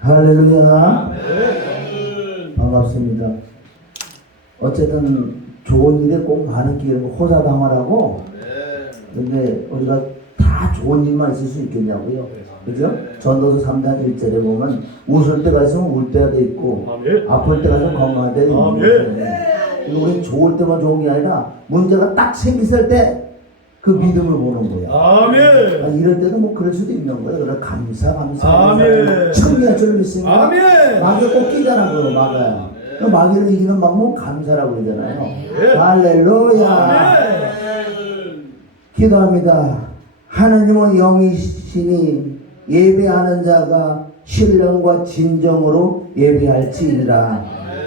할렐루야. 반갑습니다. 어쨌든 좋은 일에 꼭 많은 기회를 호사당하라고. 근데 우리가 다 좋은 일만 있을 수 있겠냐고요. 그죠? 전도서 3장 1절에 보면 웃을 때가 있으면 울 때가 있고 아플 때가 있으면 건강할 때가 있는 거예요. 우리 좋을 때만 좋은 게 아니라 문제가 딱 생겼을 때 그 믿음을 보는 거야. 아멘. 이럴 때도 뭐 그럴 수도 있는 거예요. 그래 감사. 아멘. 청리할 줄 믿습니다. 아멘. 마귀 꼭 끼잖아, 그거 마귀야. 그 마귀를 이기는 방법은 감사라고 그러잖아요. 할렐루야. 아멘. 기도합니다. 하나님은 영이시니 예배하는 자가 신령과 진정으로 예배할지니라.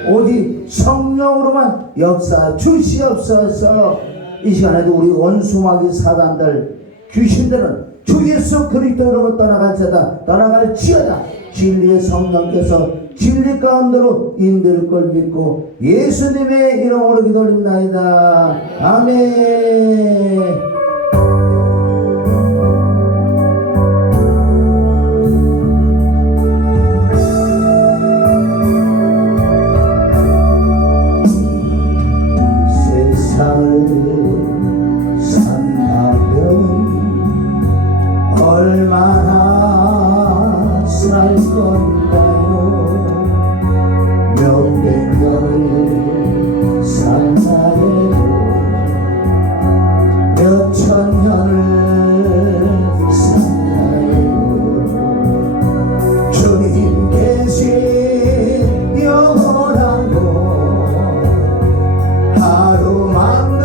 오직 성령으로만 역사 주시옵소서. 이 시간에도 우리 원수마귀 사단들 귀신들은 주 예수 그리스도로 떠나갈지어다 떠나갈지어다. 진리의 성령께서 진리 가운데로 인도할 걸 믿고 예수님의 이름으로 기도드립니다. 아멘. 얼마나 살 건가요? 몇백 년을 산다해도 몇천 년을 산다해도 주님 계신 영원한 곳 하루만도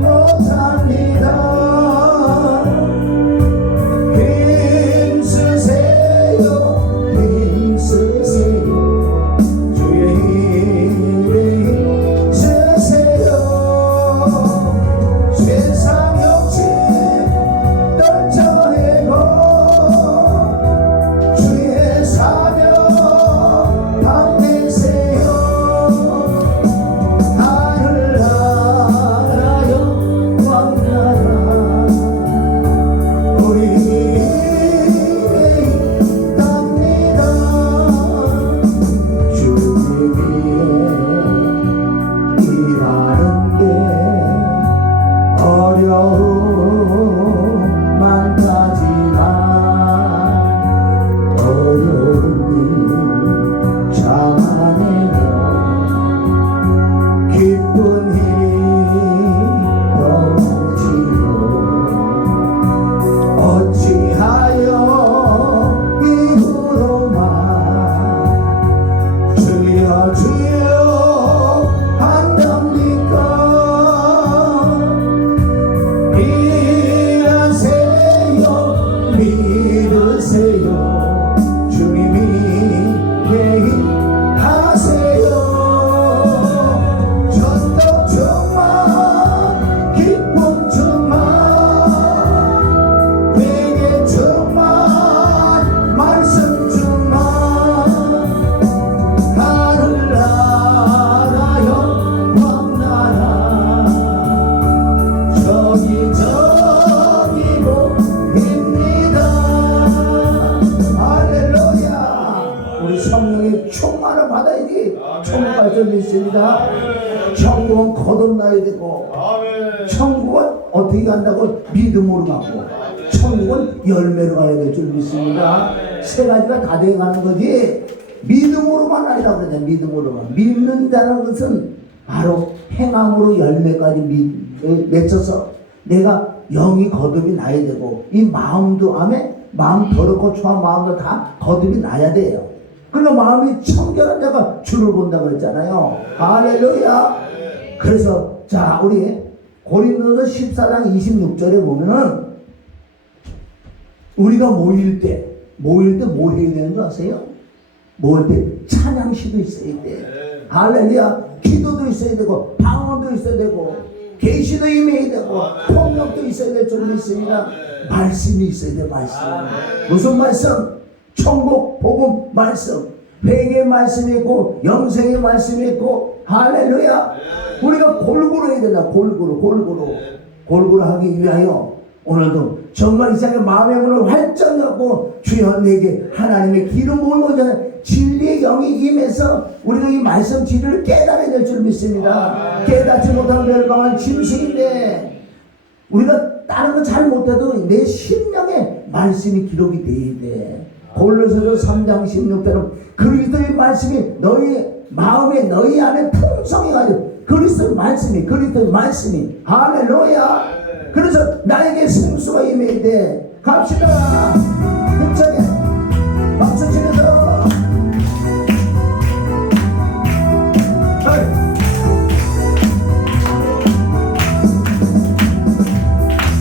못합니다. 충만을 받아야지 천국갈 줄 믿습니다. 천국은 거듭나야 되고 천국은 어떻게 간다고 믿음으로 가고 천국은 열매로 가야 될 줄 믿습니다. 세 가지가 다 돼가는 거지 믿음으로만 아니라 그러냐. 믿음으로만. 믿는다는 것은 바로 행함으로 열매까지 맺혀서 내가 영이 거듭이 나야 되고 이 마음도 마음 더럽고 추한 마음도 다 거듭이 나야 돼요. 그러니까 마음이 청결한 자가 주를 본다 그랬잖아요. 할렐루야. 그래서 자 우리 고린도서 14장 26절에 보면은 우리가 모일 때 뭐 해야 되는 줄 아세요? 모일 때 찬양시도 있어야 돼. 할렐루야. 기도도 있어야 되고 방언도 있어야 되고 계시도 임해야 되고 폭력도 있어야 될 줄 믿습니다. 말씀이 있어야 돼. 말씀. 무슨 말씀? 천국 복음 말씀, 회개의 말씀이 있고 영생의 말씀이 있고 할렐루야. 우리가 골고루 해야 된다. 골고루 하기 위하여 오늘도 정말 이 세상에 마음의 문을 활짝 열고 주여 내게 하나님의 기름 부음을 오전에 진리의 영이 임해서 우리가 이 말씀 진리를 깨달아야 될 줄 믿습니다. 깨닫지 못한 멸망한 짐승인데 우리가 다른 거 잘 못해도 내 심령에 말씀이 기록이 돼야 돼. 골로새서 3장 16절은 그리스도의 말씀이 너희 마음에 너희 안에 풍성해가지고 그리스도의 말씀이 할렐루야. 그래서 나에게 생수가 임해야 돼. 갑시다. 힘차게 박수 치면서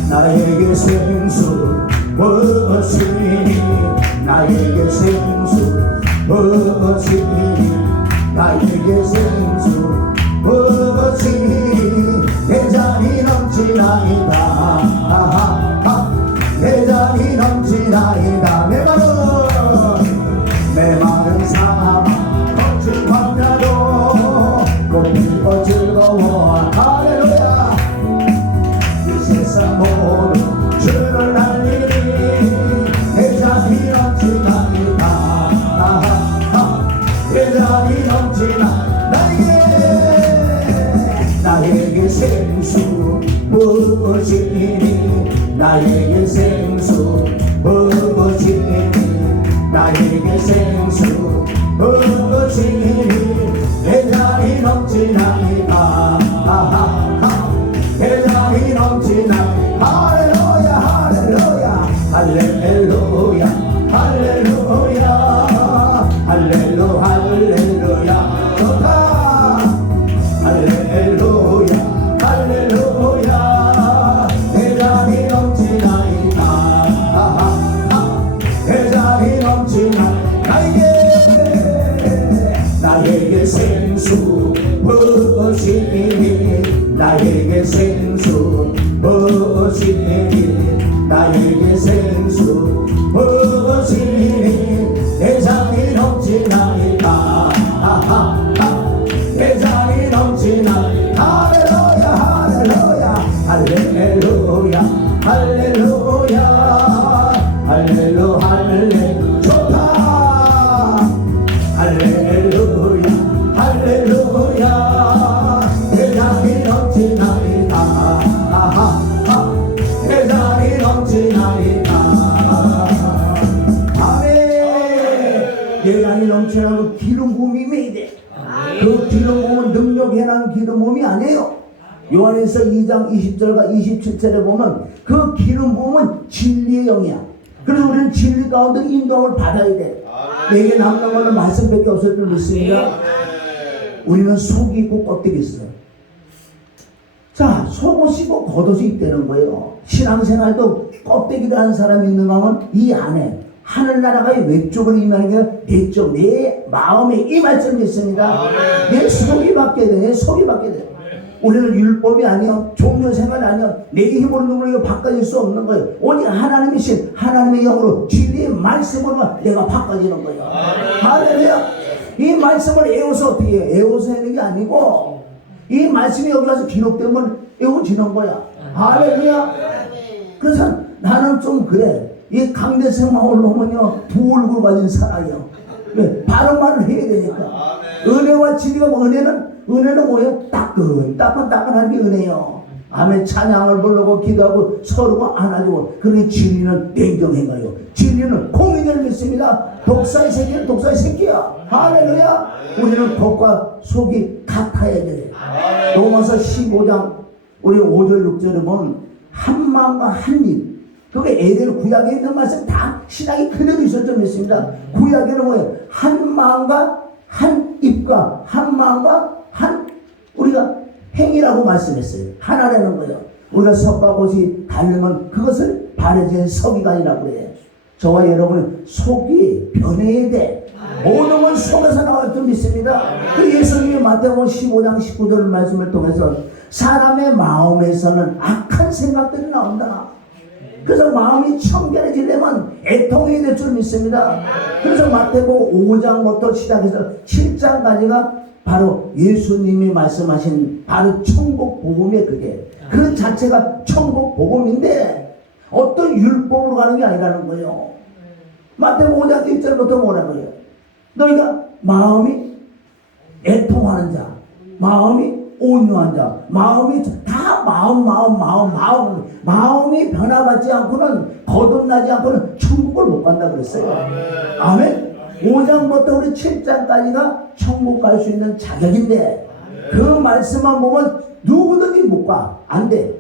나에게 생수 무엇이니 나에게 생수 무엇이니 나에게 생수 무엇이니 내 잔이 넘치나이다 내 잔이 넘치나이다 메마른 사람 거친 광야도 꽃피고 즐거워 할렐루야 이 세상 모두 주를 알리니 내 잔이 넘치나이다 내 잔이 넘치나 나에게 생수 무엇이니 나에게 생수 무엇이니 나에게 생수 무엇이니 내 잔이 넘치나이다 내 잔이 넘치나 할렐루야 할렐루야 할렐루야 할렐루야 할렐루야 할렐루야 좋다 할렐루야 할렐루야 내 잔이 넘치나이다 내 잔이 넘치나 나에게 생수 무엇이니 나에게 생수 무엇이니 나에게 생수 무엇이니 내 잔이 넘치나이다 내 잔이 넘치나 할렐루야 할렐루야 할렐루야 할렐루야 할렐루 할렐루 좋다 할렐루야 할렐루야 내 잔이 넘치나이다 내 잔이 넘치나이다 아멘 내 잔이 넘치나고 기름 부음이 임해야 돼. 그 기름 부음은 능력에 난 기름 부음이 아니에요. 요한에서 2장 20절과 27절에 보면 그 기름 부음은 진리의 영이야. 그래서 우리는 진리 가운데 인도함을 받아야 돼. 내게 남는 것은 말씀밖에 없을 줄 믿습니다. 우리는 속이 있고 껍데기 있어요. 자, 속옷이 있고 겉옷이 있다는 거예요. 신앙생활도 껍데기라는 사람이 있는가 하면 이 안에 하늘나라가 외쪽으로 임하는 게 내쪽, 내 마음에 임할 줄 믿습니다. 내 속이 바뀌어야 돼. 내 속이 바뀌어야 돼. 우리는 율법이 아니야. 종교생활 아니야. 내 힘으로 누구를 바꿔줄 수 없는 거예요. 오직 하나님이신 하나님의 영으로 진리의 말씀으로 내가 바꿔지는 거예요. 할렐루야. 이 말씀을 애워서 어떻게 해? 애워서 하는 게 아니고 이 말씀이 여기 와서 기록되면 애워지는 거야. 할렐루야. 그래서 나는 좀 그래. 이 강대생만 올라오면요 두 얼굴 가진 사람이요. 왜? 바른 말을 해야 되니까. 은혜와 진리가 뭐 은혜는 뭐예요? 따끈한 게 은혜요. 아멘. 찬양을 부르고 기도하고 서로가 안아주고. 그러니 진리는 냉정해가요. 진리는 공의를 믿습니다. 독사의 새끼는 독사의 새끼야. 할렐루야. 우리는 겉과 속이 같아야 돼. 로마서 15장 우리 5절 6절에 보면 한 마음과 한 입. 그게 에덴 구약에 있는 말씀 다 신약이 그대로 있을 줄 믿습니다. 구약에는 뭐예요? 한 마음과 한 입과 한 마음과 한 우리가 행위라고 말씀했어요. 하나라는 거예요. 우리가 석과 못이 닳으면 그것을 바르지는 석이가 아니라고 그래요. 저와 여러분은 속이 변해야 돼. 모든 건 속에서 나올 줄 믿습니다. 그 예수님이 마태복음 15장 19절 말씀을 통해서 사람의 마음에서는 악한 생각들이 나온다. 그래서 마음이 청결해지려면 애통이 될 줄 믿습니다. 그래서 마태복음 5장부터 시작해서 7장까지가 바로 예수님이 말씀하신 바로 천국 복음의 그게 그 자체가 천국 복음인데 어떤 율법으로 가는 게 아니라는 거예요. 마태복음 5장 1절부터 뭐라고요? 너희가 마음이 애통하는 자, 마음이 온유한 자, 마음이 다 마음이 변화받지 않고는 거듭나지 않고는 천국을 못 간다 그랬어요. 아멘. 5장부터 우리 7장까지가 천국 갈 수 있는 자격인데 그 말씀만 보면 누구든지 못 가. 안 돼.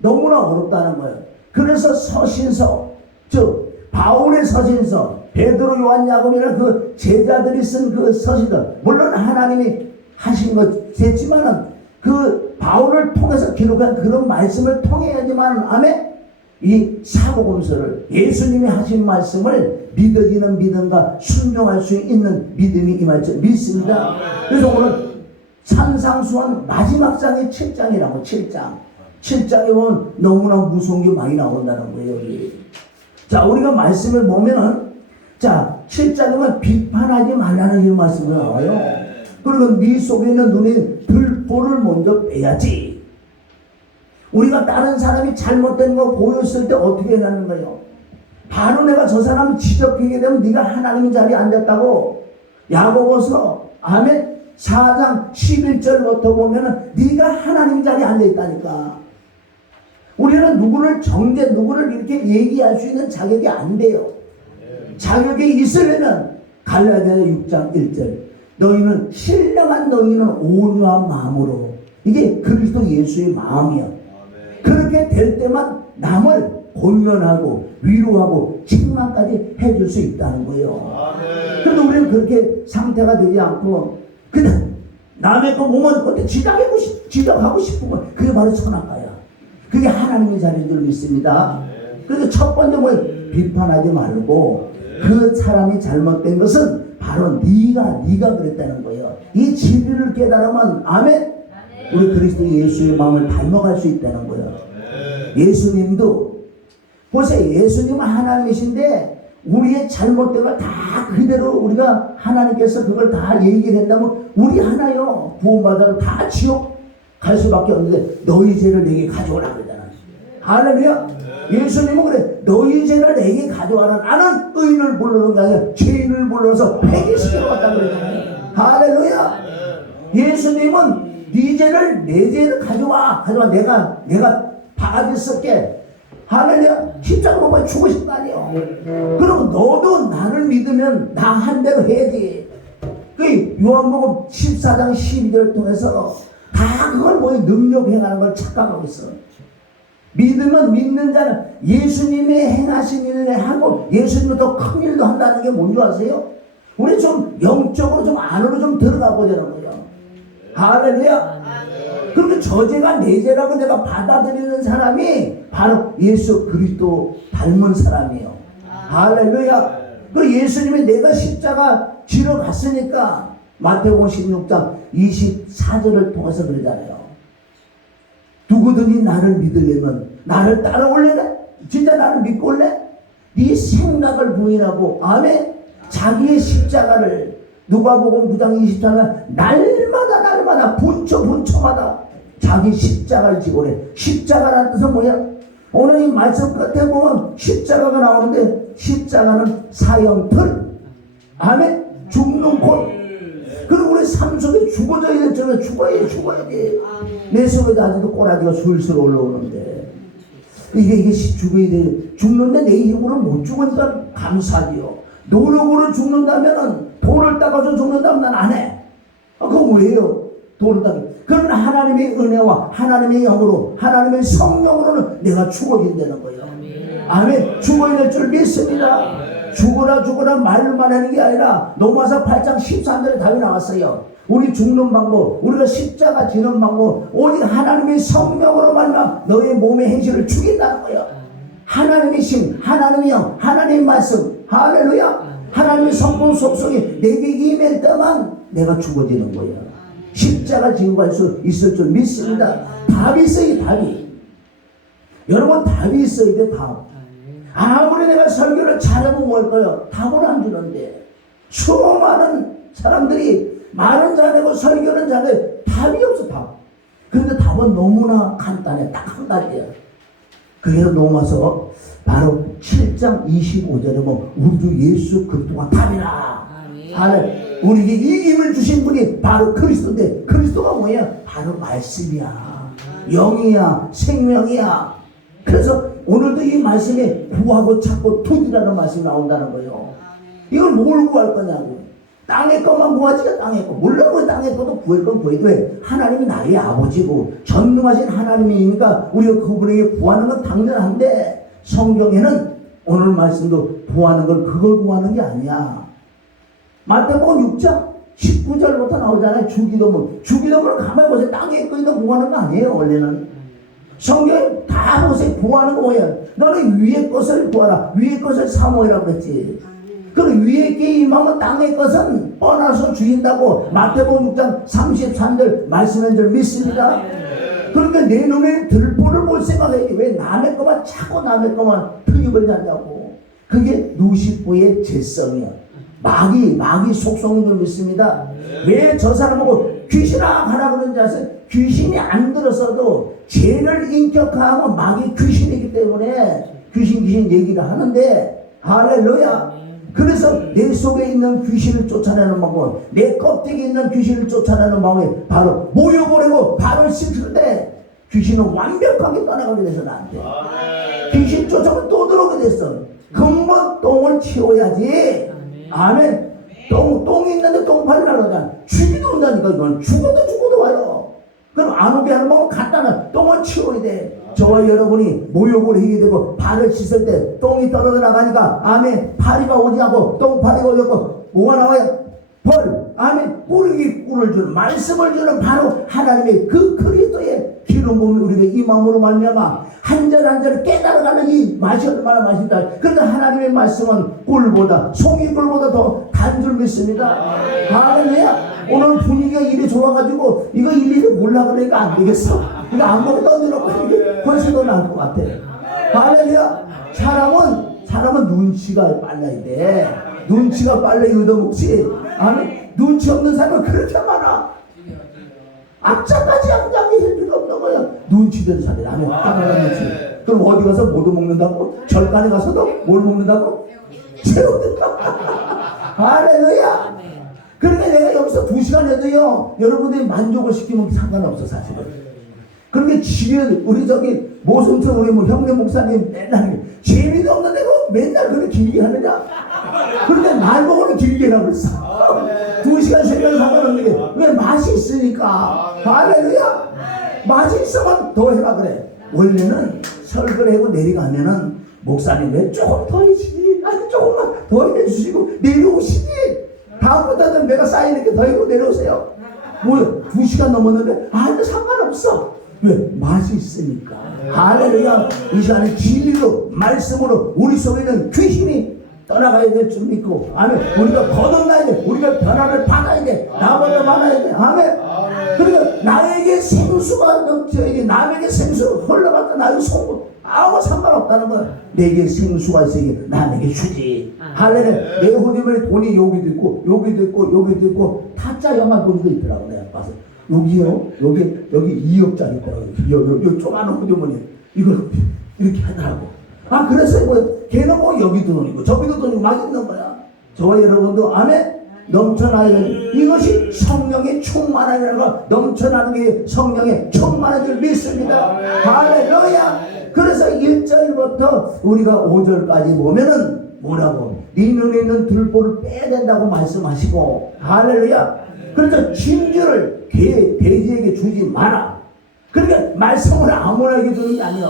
너무나 어렵다는 거예요. 그래서 서신서, 즉 바울의 서신서, 베드로, 요한, 야고보라는 그 제자들이 쓴 그 서신서, 물론 하나님이 하신 것이지만은 그 바울을 통해서 기록한 그런 말씀을 통해야지만 아멘. 이 사복음서를 예수님이 하신 말씀을 믿어지는 믿음과 순종할 수 있는 믿음이 임할 줄 믿습니다. 그래서 오늘 산상수훈 마지막 장이 7장이라고. 7장에 보면 너무나 무서운 게 많이 나온다는 거예요. 여기. 자, 우리가 말씀을 보면은 자 7장이면 비판하지 말라는 이 말씀이 나와요. 그리고 네 속에 있는 눈에 들보를 먼저 빼야지. 우리가 다른 사람이 잘못된 거 보였을 때 어떻게 해라는 거예요? 바로 내가 저 사람을 지적하게 되면 네가 하나님 자리에 앉았다고. 야고보서 아멘 4장 11절부터 보면은 네가 하나님 자리에 앉아있다니까. 우리는 누구를 이렇게 얘기할 수 있는 자격이 안 돼요. 자격이 있으려면 갈라디아 6장 1절 너희는 신령한 너희는 온유한 마음으로. 이게 그리스도 예수의 마음이야. 그렇게 될 때만 남을 권면하고 위로하고 책망까지 해줄 수 있다는 거예요. 그런데 우리는 그렇게 상태가 되지 않고 그냥 남의 거 보면 어떻게 지적하고 싶으면 그게 바로 선악과야. 그게 하나님의 자리인 줄 믿습니다. 그래서 첫 번째 비판하지 말고 그 사람이 잘못된 것은 바로 네가 그랬다는 거예요. 이 진리를 깨달으면 아멘. 우리 그리스도 예수의 마음을 닮아갈 수 있다는 거예요. 예수님도 보세요. 예수님은 하나님이신데 우리의 잘못된 걸 다 그대로 우리가 하나님께서 그걸 다 얘기를 한다면 우리 하나요. 구원받아서 다 지옥 갈 수밖에 없는데 너희 죄를 내게 가져오라 그러잖아. 할렐루야. 예수님은 그래. 너희 죄를 내게 가져와라. 나는 의인을 부르는 게 아니라 죄인을 불러서 회개시켜 왔다 그러잖아요. 할렐루야. 예수님은 네 죄를 내 죄를 가져와 내가 바가지 쓸게. 할렐루야. 십자가 보면 죽으신 거 아니에요. 그럼 너도 나를 믿으면 나 한 대로 해야지. 그 요한복음 14장 12절을 통해서 다 그걸 능력 행하는 걸 착각하고 있어. 믿으면 믿는 자는 예수님의 행하신 일을 하고 예수님은 더 큰 일도 한다는 게 뭔지 아세요? 우리 좀 영적으로 좀 안으로 좀 들어가 보자는 거예요. 할렐루야. 그렇게 저 죄가 내 죄라고 내가 받아들이는 사람이 바로 예수 그리스도 닮은 사람이에요. 할렐루야. 그리고 예수님이 내가 십자가 지러 갔으니까 마태복음 16장 24절을 통해서 그러잖아요. 누구든지 나를 믿으려면 나를 따라올래? 진짜 나를 믿고 올래? 네 생각을 부인하고 아멘. 자기의 십자가를 누가복음 9장 24절 날마다 분초마다 자기 십자가를 지고 그래. 십자가라는 뜻은 뭐야? 오늘 이 말씀 끝에 보면 십자가가 나오는데 십자가는 사형틀. 아멘. 죽는 곳. 그리고 우리 삶 속에 죽어져야 되잖아. 죽어야지. 내 속에도 아직도 꼬라지가 술술 올라오는데 이게 죽어야 돼. 죽는데 내 힘으로 못 죽으니까 감사하지요. 노력으로 죽는다면은 돌을 따가서 죽는다면 난 안 해. 그거 왜요? 돌을 따가. 그러나 하나님의 은혜와 하나님의 영으로 하나님의 성령으로는 내가 죽어진다는 거예요. 아멘. 죽어야 될 줄 믿습니다. 죽어라 말만 하는 게 아니라 로마서 8장 13절에 답이 나왔어요. 우리 죽는 방법, 우리가 십자가 지는 방법, 오직 하나님의 성령으로 말미암아 너의 몸의 행실을 죽인다는 거예요. 하나님의 심, 하나님의 영, 하나님의 말씀, 할렐루야. 하나님의 성품 속속에 내게 임할 때만 내가 죽어지는 거예요. 십자가 지고 갈 수 있을 줄 믿습니다. 답이 있어요. 답이. 여러분 답이 있어야 돼. 답. 아무리 내가 설교를 잘하면 뭘 거예요? 답을 안 주는데 수많은 사람들이 말은 잘하고 설교는 잘해. 답이 없어. 답. 그런데 답은 너무나 간단해. 딱 한 가지야. 그게 로마서 바로 7장 25절에 뭐 우리 주 예수 그리스도가 답이라. 하늘 우리에게 이김을 주신 분이 바로 그리스도인데 그리스도가 뭐야? 바로 말씀이야. 영이야. 생명이야. 그래서 오늘도 이 말씀에 구하고 찾고 투디라는 말씀이 나온다는 거예요. 이걸 뭘 구할 거냐고. 땅의 것만 구하지가 땅의 것. 물론 우리 땅의 것도 구할 건 구해도 왜? 하나님이 나의 아버지고 전능하신 하나님이니까 우리가 그분에게 구하는 건 당연한데 성경에는 오늘 말씀도 구하는 걸 그걸 구하는 게 아니야. 마태복음 6장 19절부터 나오잖아요. 주기도문. 주기도문을 가만히 보세요. 땅에 있고 있는 구하는 거 아니에요. 원래는. 성경에 다 보세요. 구하는 거 뭐예요? 너는 위의 것을 구하라. 위의 것을 사모해라 그랬지. 그 위에 게 임하면 땅의 것은 뻔해서 주인다고 마태복음 6장 33절 말씀한 줄 믿습니다. 그러니까 내 눈에 들보를 볼 생각에 왜 남의 것만 자꾸 남의 것만 투입을 하냐고. 그게 루시퍼의 죄성이야. 마귀 속성인 줄 믿습니다. 왜 저 사람하고 귀신아 하라 그러는지 아세요? 귀신이 안 들었어도 죄를 인격화하면 마귀 귀신이기 때문에 귀신 얘기를 하는데 할렐루야. 그래서 내 속에 있는 귀신을 쫓아내는 방법, 내 껍데기에 있는 귀신을 쫓아내는 방법이 바로 모여버리고 발을 씻을 귀신은 완벽하게 떠나가게 돼서는 안 돼. 귀신 쫓아오면 또 들어오게 됐어. 근본 똥을 치워야지. 아멘. 똥이 있는데 똥파리 나가잖아. 죽이도 온다니까. 이건 죽어도 와요. 그럼 안 오게 하는 방법 간단한 똥을 치워야 돼. 저와 여러분이 모욕을 하게 되고 발을 씻을 때 똥이 떨어져 나가니까 아멘. 파리가 오지 않고 똥파리가 오졌고 뭐가 나와요? 벌. 아멘. 꿀이 꿀을 주는 말씀을 주는 바로 하나님의 그 그리스도의 기름 부음이 우리가 이 마음으로 말미암아 한 절 한 절 깨달아가는 이 맛이 얼마나 맛있다. 그러나 하나님의 말씀은 꿀보다 송이꿀보다 더 단 줄 믿습니다. 할렐루야. 오늘 분위기가 이리 좋아가지고 이거 일일이 몰라 그러니까 안 되겠어. 이거 아무것도 던져놓고 이게 훨씬 더 나을 것 같아. 할렐루야. 사람은 눈치가 빨라야 돼. 눈치가 빨라 얻어먹지. 아니 눈치 없는 사람은 그렇게 많아. 악자까지 악자게 할 필요 없는 거야. 눈치대로 살아야 돼. 까다로운 눈치. 그럼 어디 가서 못 먹는다고? 절간에 가서도 뭘 먹는다고? 새우들. 할렐루야. 그러니까 내가 여기서 2시간 해도요, 여러분들이 만족을 시키면 상관없어, 사실은. 그렇게 우리 저기, 모성천 우리 형님 목사님 맨날, 재미도 없는데 맨날 그렇게 길게 하느냐? 그런데 날 보고는 길게 하라고 그랬어. 2시간, 3시간 상관없는 게, 왜 맛이 있으니까. 할렐루야! 맛이 있으면 더 해라 그래. 원래는 설거리 하고 내려가면은, 목사님 왜 조금 더 해주시지? 아니, 조금만 더 해주시고, 내려오시지? 다음부터는 내가 쌓이는 더 이고 내려오세요. 뭐 2시간 넘었는데 아무 상관없어. 왜? 맛이 있으니까. 할렐루야. 이 시간에 진리로 말씀으로 우리 속에 있는 귀신이 떠나가야 될 줄 믿고 아멘. 우리가 거듭나야 돼. 우리가 변화를 받아야 돼. 나보다 많아야 돼. 아멘. 그러니까 나에게 생수가 넘쳐야지. 남에게 생수 흘러갔다 나에게 송구 아무 상관없다는 거야. 내게 생수가 있으니 남에게 주지. 할렐루야. 내 후대면에 돈이 여기도 있고 여기도 있고 타짜야만 돈도 있더라고. 내가 봐서 여기요 여기 2억짜리 있더라고. 여기 조그마한 후대면에 이걸 이렇게 하더라고. 아 그래서 뭐 걔는 뭐 여기도 돈이고 저기도 돈이고 막 있는 거야. 저와 여러분도 아멘. 넘쳐나야 돼. 이것이 성령의 충만함이라는 거. 넘쳐나는 게 성령의 충만한 줄 믿습니다. 할렐루야. 그래서 1절부터 우리가 5절까지 보면은 뭐라고? 네 눈에 있는 들보를 빼야 된다고 말씀하시고 할렐루야. 그래서 진주를 돼지에게 주지 마라. 그러니까 말씀을 아무나에게 주는 게 아니야.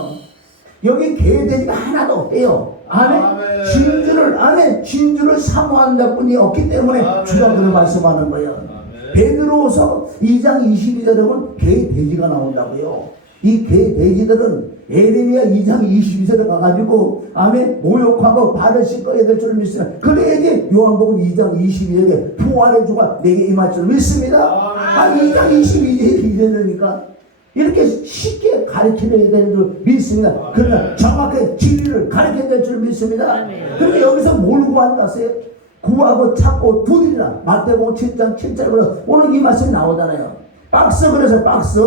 여기 개 돼지가 하나도 없대요. 아멘. 진주를 사모한다 뿐이 없기 때문에 주가 그런 말씀하는 거예요. 베드로서 2장 22절에 보면 개 돼지가 나온다고요. 이 개 돼지들은 에레미야 2장 22절에 가가지고 아멘 모욕하고 발을 씻어야 될 줄 믿습니다. 그래야지 요한복음 2장 22절에 부활의 주가 내게 임할 줄 믿습니다. 2장 22절이니까 이렇게 쉽게 가르쳐야 되는 줄 믿습니다. 그러나 정확하게 진리를 가르쳐야 될 줄 믿습니다. 그런데 여기서 뭘 구한다 하세요? 구하고 찾고 두드리라. 마태복음 7장 7절부터 오늘 이 말씀이 나오잖아요. 그래서 박스.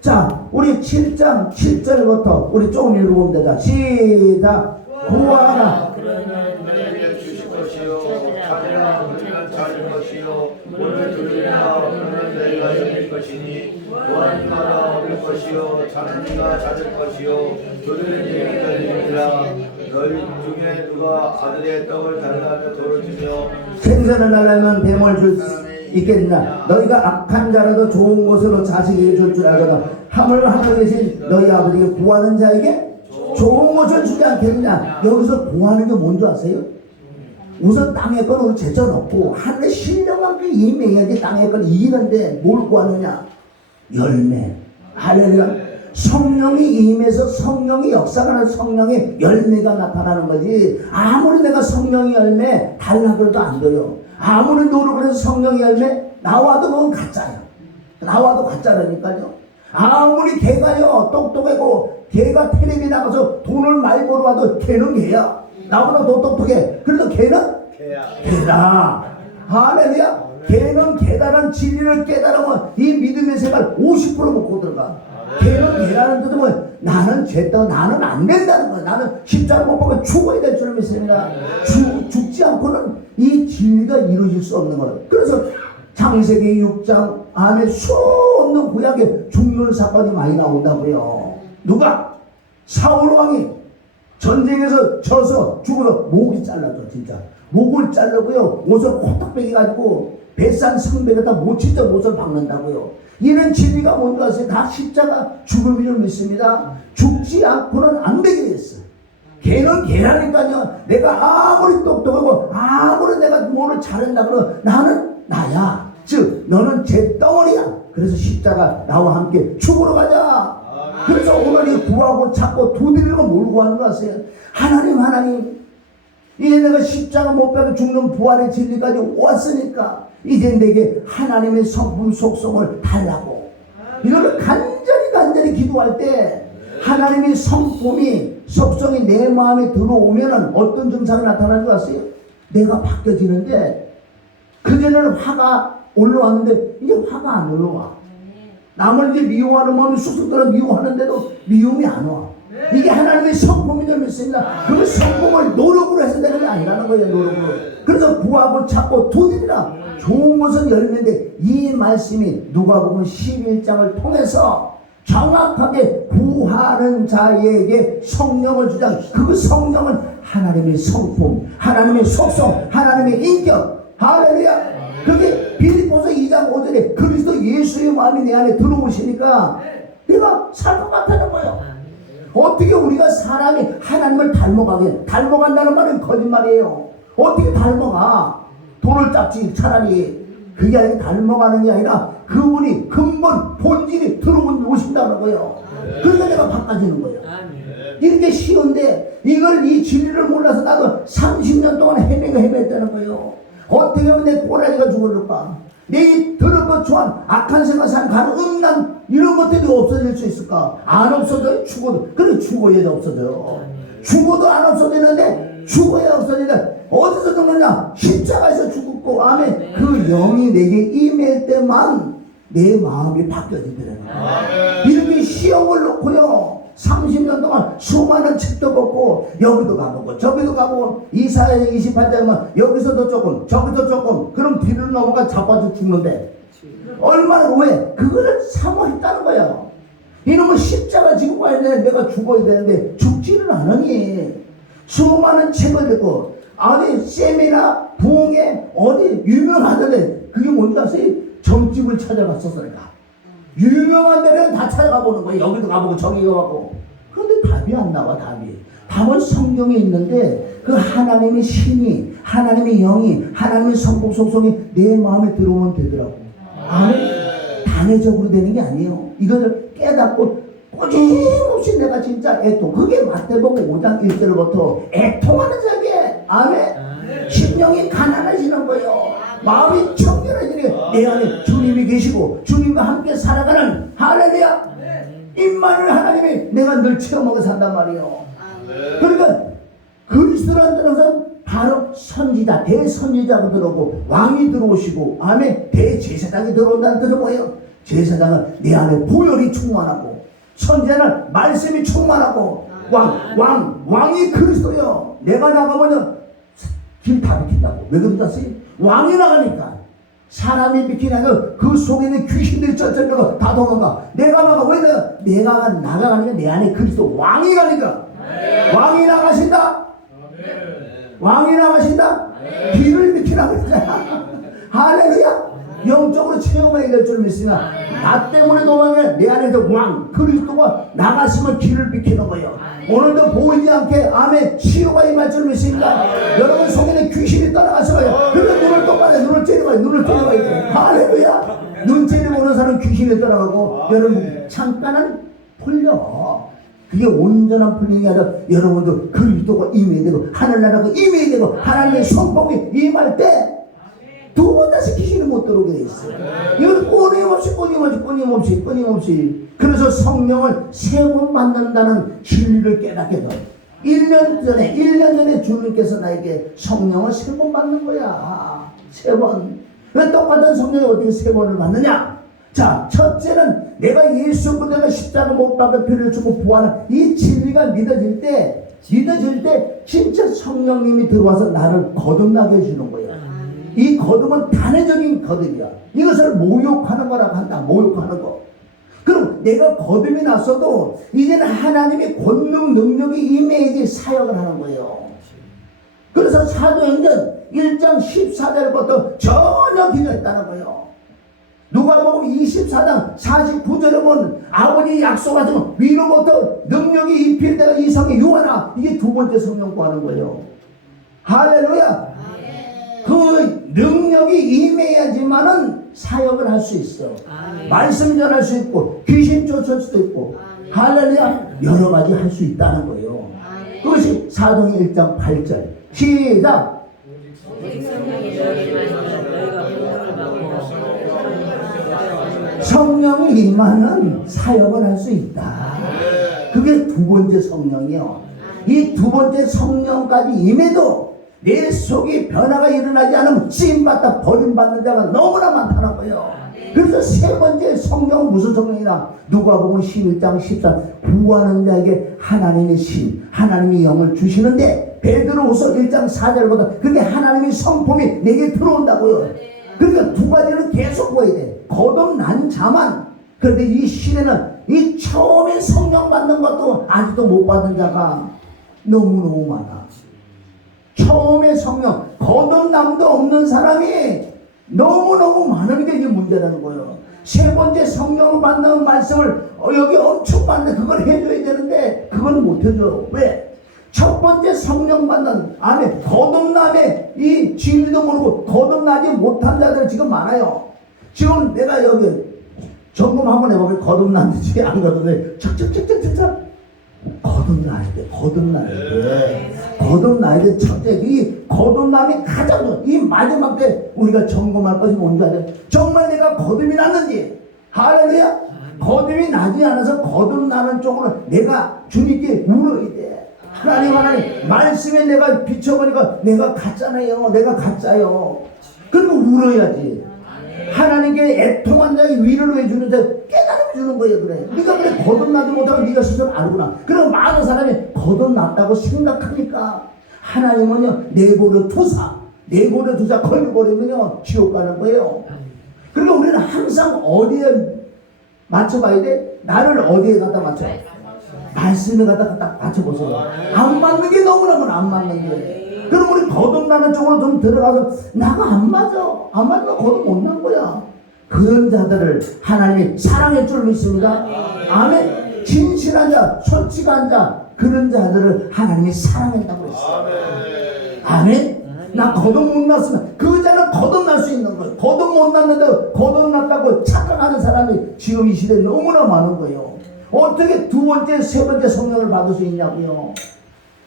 자, 우리 7장 7절부터 우리 조금 읽어보면 되자. 시작. 구하라. 그러면 너에게 주실 것이요 찾으라 그러면 찾을 것이요 문을 두드리라 그러면 너희가 열릴 것이니 구하니가 얻을 것이요 찾으니가 찾을 것이요 두드리니 열리리라. 너희 중에 누가 아들의 떡을 달라하며 돌을 주며 생선을 달라면 뱀을 줄 수 있겠느냐. 너희가 악한 자라도 좋은 것으로 자식에게 줄 줄 알거든. 하물 하늘 계신 너희 아버지에게 구하는 자에게 좋은 것을 주지 않겠느냐. 여기서 구하는 게 뭔지 아세요? 우선 땅의 건 제쳐놓고 하늘의 신령만큼 임해야지 땅의 걸 이기는데 뭘 구하느냐? 열매. 할렐루야. 성령이 임해서 성령이 역사하는 성령의 열매가 나타나는 거지. 아무리 내가 성령의 열매 달라 그래도 안 돼요. 아무리 노력을 해서 성령의 열매 나와도 그건 가짜야. 나와도 가짜라니까요. 아무리 걔가요 똑똑하고 걔가 텔레비에 나가서 돈을 많이 벌어와도 걔는 걔야. 나보다 더 똑똑해. 그래도 걔는 걔다. 할렐루야. 걔는 걔다라는 진리를 깨달으면 이 믿음의 생활 50% 먹고 들어가. 걔는 걔라는 뜻은 나는 죄다 나는 안 된다는 거야. 나는 십자가 못 보면 죽어야 될 줄을 믿습니다. 죽지 않고는 이 진리가 이루어질 수 없는 거예요. 그래서 창세기 6장 안에 수 없는 구약에 죽는 사건이 많이 나온다고요. 누가? 사울 왕이 전쟁에서 져서 죽어서 목이 잘라져. 진짜 목을 자르고요 옷을 호떡 베겨가지고 뱃산 성벽에다 못 진짜 못을 박는다고요. 이런 진리가 뭔지 아세요? 다 십자가 죽음을 믿습니다. 죽지 않고는 안 되게 됐어. 걔는 걔라니까요. 내가 아무리 똑똑하고 아무리 내가 뭐를 잘한다 그러면 나는 나야. 즉 너는 제 덩어리야. 그래서 십자가 나와 함께 죽으러 가자. 그래서 오늘 이 구하고 찾고 두드리고 뭘 구하는 거 아세요? 하나님 이제 내가 십자가 못 박혀 죽는 부활의 진리까지 왔으니까 이제 내게 하나님의 성품 속성을 달라고. 이거를 간절히 기도할 때 하나님의 성품이 속성이 내 마음에 들어오면은 어떤 증상이 나타나는 거 아세요? 내가 바뀌어지는데 그전에는 화가 올라왔는데 이제 화가 안 올라와. 남을 이제 미워하는 마음이 쑥쑥 들어 미워하는데도 미움이 안 와. 이게 하나님의 성품임을 믿습니다. 그 성품을 노력으로 해서 되는 게 아니라는 거예요. 노력으로. 그래서 구하고 찾고 두드리라. 좋은 것은 열매인데 이 말씀이 누가복음 11장을 통해서 정확하게 구하는 자에게 성령을 주자. 그 성령은 하나님의 성품, 하나님의 속성, 하나님의 인격. 할렐루야. 그게 빌립보서 2장 5절에 그리스도 예수의 마음이 내 안에 들어오시니까 내가 살 것 같다는 거예요. 어떻게 우리가 사람이 하나님을 닮아간다는 말은 거짓말이에요. 어떻게 닮아가? 돈을 짭지 차라리. 그게 아니라 닮아가는 게 아니라 그분이 근본 본질이 들어오신다는 거예요. 그러니까 내가 바꿔지는 거예요. 이렇게 쉬운데 이걸 이 진리를 몰라서 나도 30년 동안 헤맸다는 거예요. 어떻게 하면 내 꼬라지가 죽을까? 내 더러운 것 좋아한 악한 생각 산 가는 음란 이런 것들이 없어질 수 있을까? 안 없어져요. 죽어도. 그래 죽어야 없어져요. 죽어도 안 없어지는데 죽어야 없어지는데 어디서 죽느냐? 십자가에서 죽었고 아멘. 그 영이 내게 임할 때만 내 마음이 바뀌어지더라는 거예요. 이렇게 시험을 놓고요 30년 동안 수많은 책도 벗고 여기도 가보고 저기도 가보고 이사야 28장은 여기서도 조금 저기도 조금 그럼 뒤를 넘어가 자빠져 죽는데 얼마나 왜? 그거를 사모했다는 거예요. 이놈은 십자가 지고 가야 되는데 내가 죽어야 되는데 죽지는 않으니 수많은 책을 읽고 아니 세미나 부흥회 어디 유명하던데 그게 뭔지 아세요? 점집을 찾아갔었으니까 유명한 데는 다 찾아가 보는 거예요. 여기도 가보고 저기도 가보고. 그런데 답이 안 나와. 답은 성경에 있는데 그 하나님의 신이 하나님의 영이 하나님의 성품 속성이 내 마음에 들어오면 되더라고. 아니 단회적으로 되는 게 아니에요. 이거를 깨닫고 꾸준히 내가 진짜 그게 마태복음 5장 1절부터 애통하는 자에게 아멘. 심령이 가난해지는 거예요. 마음이 청결해지는 내 안에 주님이 계시고 주님과 함께 살아가는 할렐루야. 임마누엘 하나님이 내가 늘 체험하고 산단 말이에요. 그러니까 그리스도라는 것은 바로 선지자, 대선지자로 들어오고 왕이 들어오시고 아멘. 대제사장이 들어온다는 뜻은 뭐예요? 제사장은 내 안에 보혈이 충만하고 선지자는 말씀이 충만하고 왕이 그리스도요. 내가 나가면 길 다 비킨다고. 왜 그런지 왕이 나가니까 사람이 비키나가 그 속에 있는 귀신들이 쩔쩔거려 다 도망가. 내가 나가. 왜 내가 나가가니까 내 안에 그리스도 왕이 가니까. 왕이 나가신다. 왕이 나가신다. 길을 비키라고 그랬잖아. 할렐루야. 영적으로 체험해야 될 줄 믿으나 나 때문에 도망해. 내 안에서 왕 그리스도가 나가시면 길을 비키는 거예요. 오늘도 보이지 않게 아멘 치유가 임할 줄 믿습니다. 여러분 속에는 귀신이 떠나가셔요. 그래서 눈을 똑바로 눈을 째려봐요. 눈을 째려봐야 돼. 할렐루야. 눈 째려보는 사람은 귀신이 떠나가고 여러분 잠깐은 풀려. 그게 온전한 풀림이 아니라 여러분도 그리스도가 임해야 되고 하늘나라가 임해야 되고 하나님의 성품이 임할 때 두 번 다시 귀신이 못 들어오게 돼 있어요. 이건 끊임없이. 그래서 성령을 세 번 만난다는 진리를 깨닫게 돼요. 1년 전에 주님께서 나에게 성령을 세 번 받는 거야. 세 번. 왜 똑같은 성령이 어떻게 세 번을 받느냐? 자, 첫째는 내가 예수 그리스도가 십자가 못 박아 피를 주고 부활한 이 진리가 믿어질 때 진짜 성령님이 들어와서 나를 거듭나게 해주는 거예요. 이 거듭은 단회적인 거듭이야. 이것을 모욕하는 거라고 한다. 모욕하는 거. 그럼 내가 거듭이 났어도 이제는 하나님의 권능 능력이 임해야지 사역을 하는 거예요. 그래서 사도행전 1장 14절부터 전혀 기도했다는 거예요. 누가복음 24장 49절에 보면 아버지 약속하신 위로부터 능력이 입힐 때가 이성의 요하나 이게 두 번째 성령 구하는 거예요. 할렐루야. 그 능력이 임해야지만은 사역을 할 수 있어. 말씀 전할 수 있고 귀신 쫓을 수도 있고 할렐루야 여러 가지 할 수 있다는 거예요. 그것이 사도행 1장 8절 시작. 성령이 임하는 사역을 할 수 있다. 그게 두 번째 성령이요. 이 두 번째 성령까지 임해도 내 속에 변화가 일어나지 않으면 쓰임받다 버림받는 자가 너무나 많다는 거예요. 그래서 세 번째 성령은 무슨 성령이냐? 누가복음 11장 14 구하는 자에게 하나님의 신 하나님의 영을 주시는데 베드로후서 1장 4절보다 그게 하나님의 성품이 내게 들어온다고요. 그러니까 두 가지를 계속 구해야 돼. 거듭난 자만. 그런데 이 시대는 이 처음에 성령 받는 것도 아직도 못 받은 자가 너무너무 많아. 처음에 성령 거듭남도 없는 사람이 너무너무 많은 게 이게 문제라는 거예요. 세 번째 성령을 받는 말씀을 여기 엄청 많은데 그걸 해줘야 되는데 그건 못 해줘. 왜? 첫 번째 성령 받는 안에 거듭남의 이 진리도 모르고 거듭나지 못한 자들 지금 많아요. 지금 내가 여기 점검 한번 해보면 거듭났는지 안 거듭나는지 척척척척척 거듭나야 돼. 거듭나야 돼. 첫째 이 거듭남이 가장 이 마지막 때 우리가 점검할 것이 뭔지 알아요? 정말 내가 거듭이 났는지. 할렐루야. 거듭이 나지 않아서 거듭나는 쪽으로 내가 주님께 울어야 돼. 하나님 말씀에 내가 비춰보니까 내가 가짜네요. 내가 가짜요. 그리고 울어야지. 하나님께 애통한 자의 위로를 해주는데 깨달음을 주는 거예요. 그래. 네가 그래 거듭나지 못하고 네가 스스로 알구나. 그럼 많은 사람이 거듭났다고 생각하니까 하나님은요 내버려 두사 걸려버리면요 지옥 가는 거예요. 그러니까 우리는 항상 어디에 맞춰봐야 돼? 나를 어디에 갖다 맞춰? 말씀에 갖다 딱 맞춰보세요. 안 맞는 게 너무나면 안 맞는 게. 그럼 우리 거듭나는 쪽으로 좀 들어가서 나가 안 맞으면 거듭 못 난 거야. 그런 자들을 하나님이 사랑할 줄 믿습니다. 아멘. 진실한 자, 솔직한 자, 그런 자들을 하나님이 사랑한다고 했어요. 아멘. 나 거듭 못 났으면 그 자는 거듭날 수 있는 거예요. 거듭 못 났는데 거듭났다고 착각하는 사람이 지금 이 시대에 너무나 많은 거예요. 어떻게 두 번째, 세 번째 성령을 받을 수 있냐고요.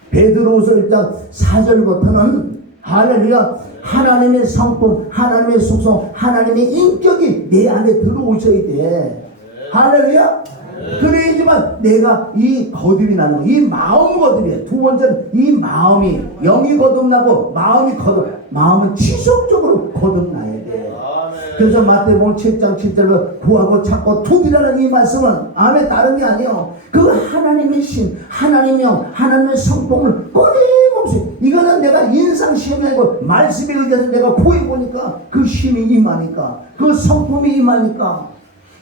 베드로후서 1장 4절부터는 할렐루야 하나님의 성품, 하나님의 속성, 하나님의 인격이 내 안에 들어오셔야 돼. 할렐루야. 그래야지만 내가 이 거듭이 나는 거, 이 마음 거듭이야. 두 번째는 이 마음이 영이 거듭나고 마음은 지속적으로 거듭나야 돼. 그래서 마태복음 7장 7절로 구하고 찾고 투비라는 이 말씀은 아멘 다른 게 아니에요. 그 하나님의 신, 하나님의 영, 하나님의 성품을 끊임없이 이거는 내가 인상시험이 아니고 말씀에 의해서 내가 구해보니까 그 신이 임하니까 그 성품이 임하니까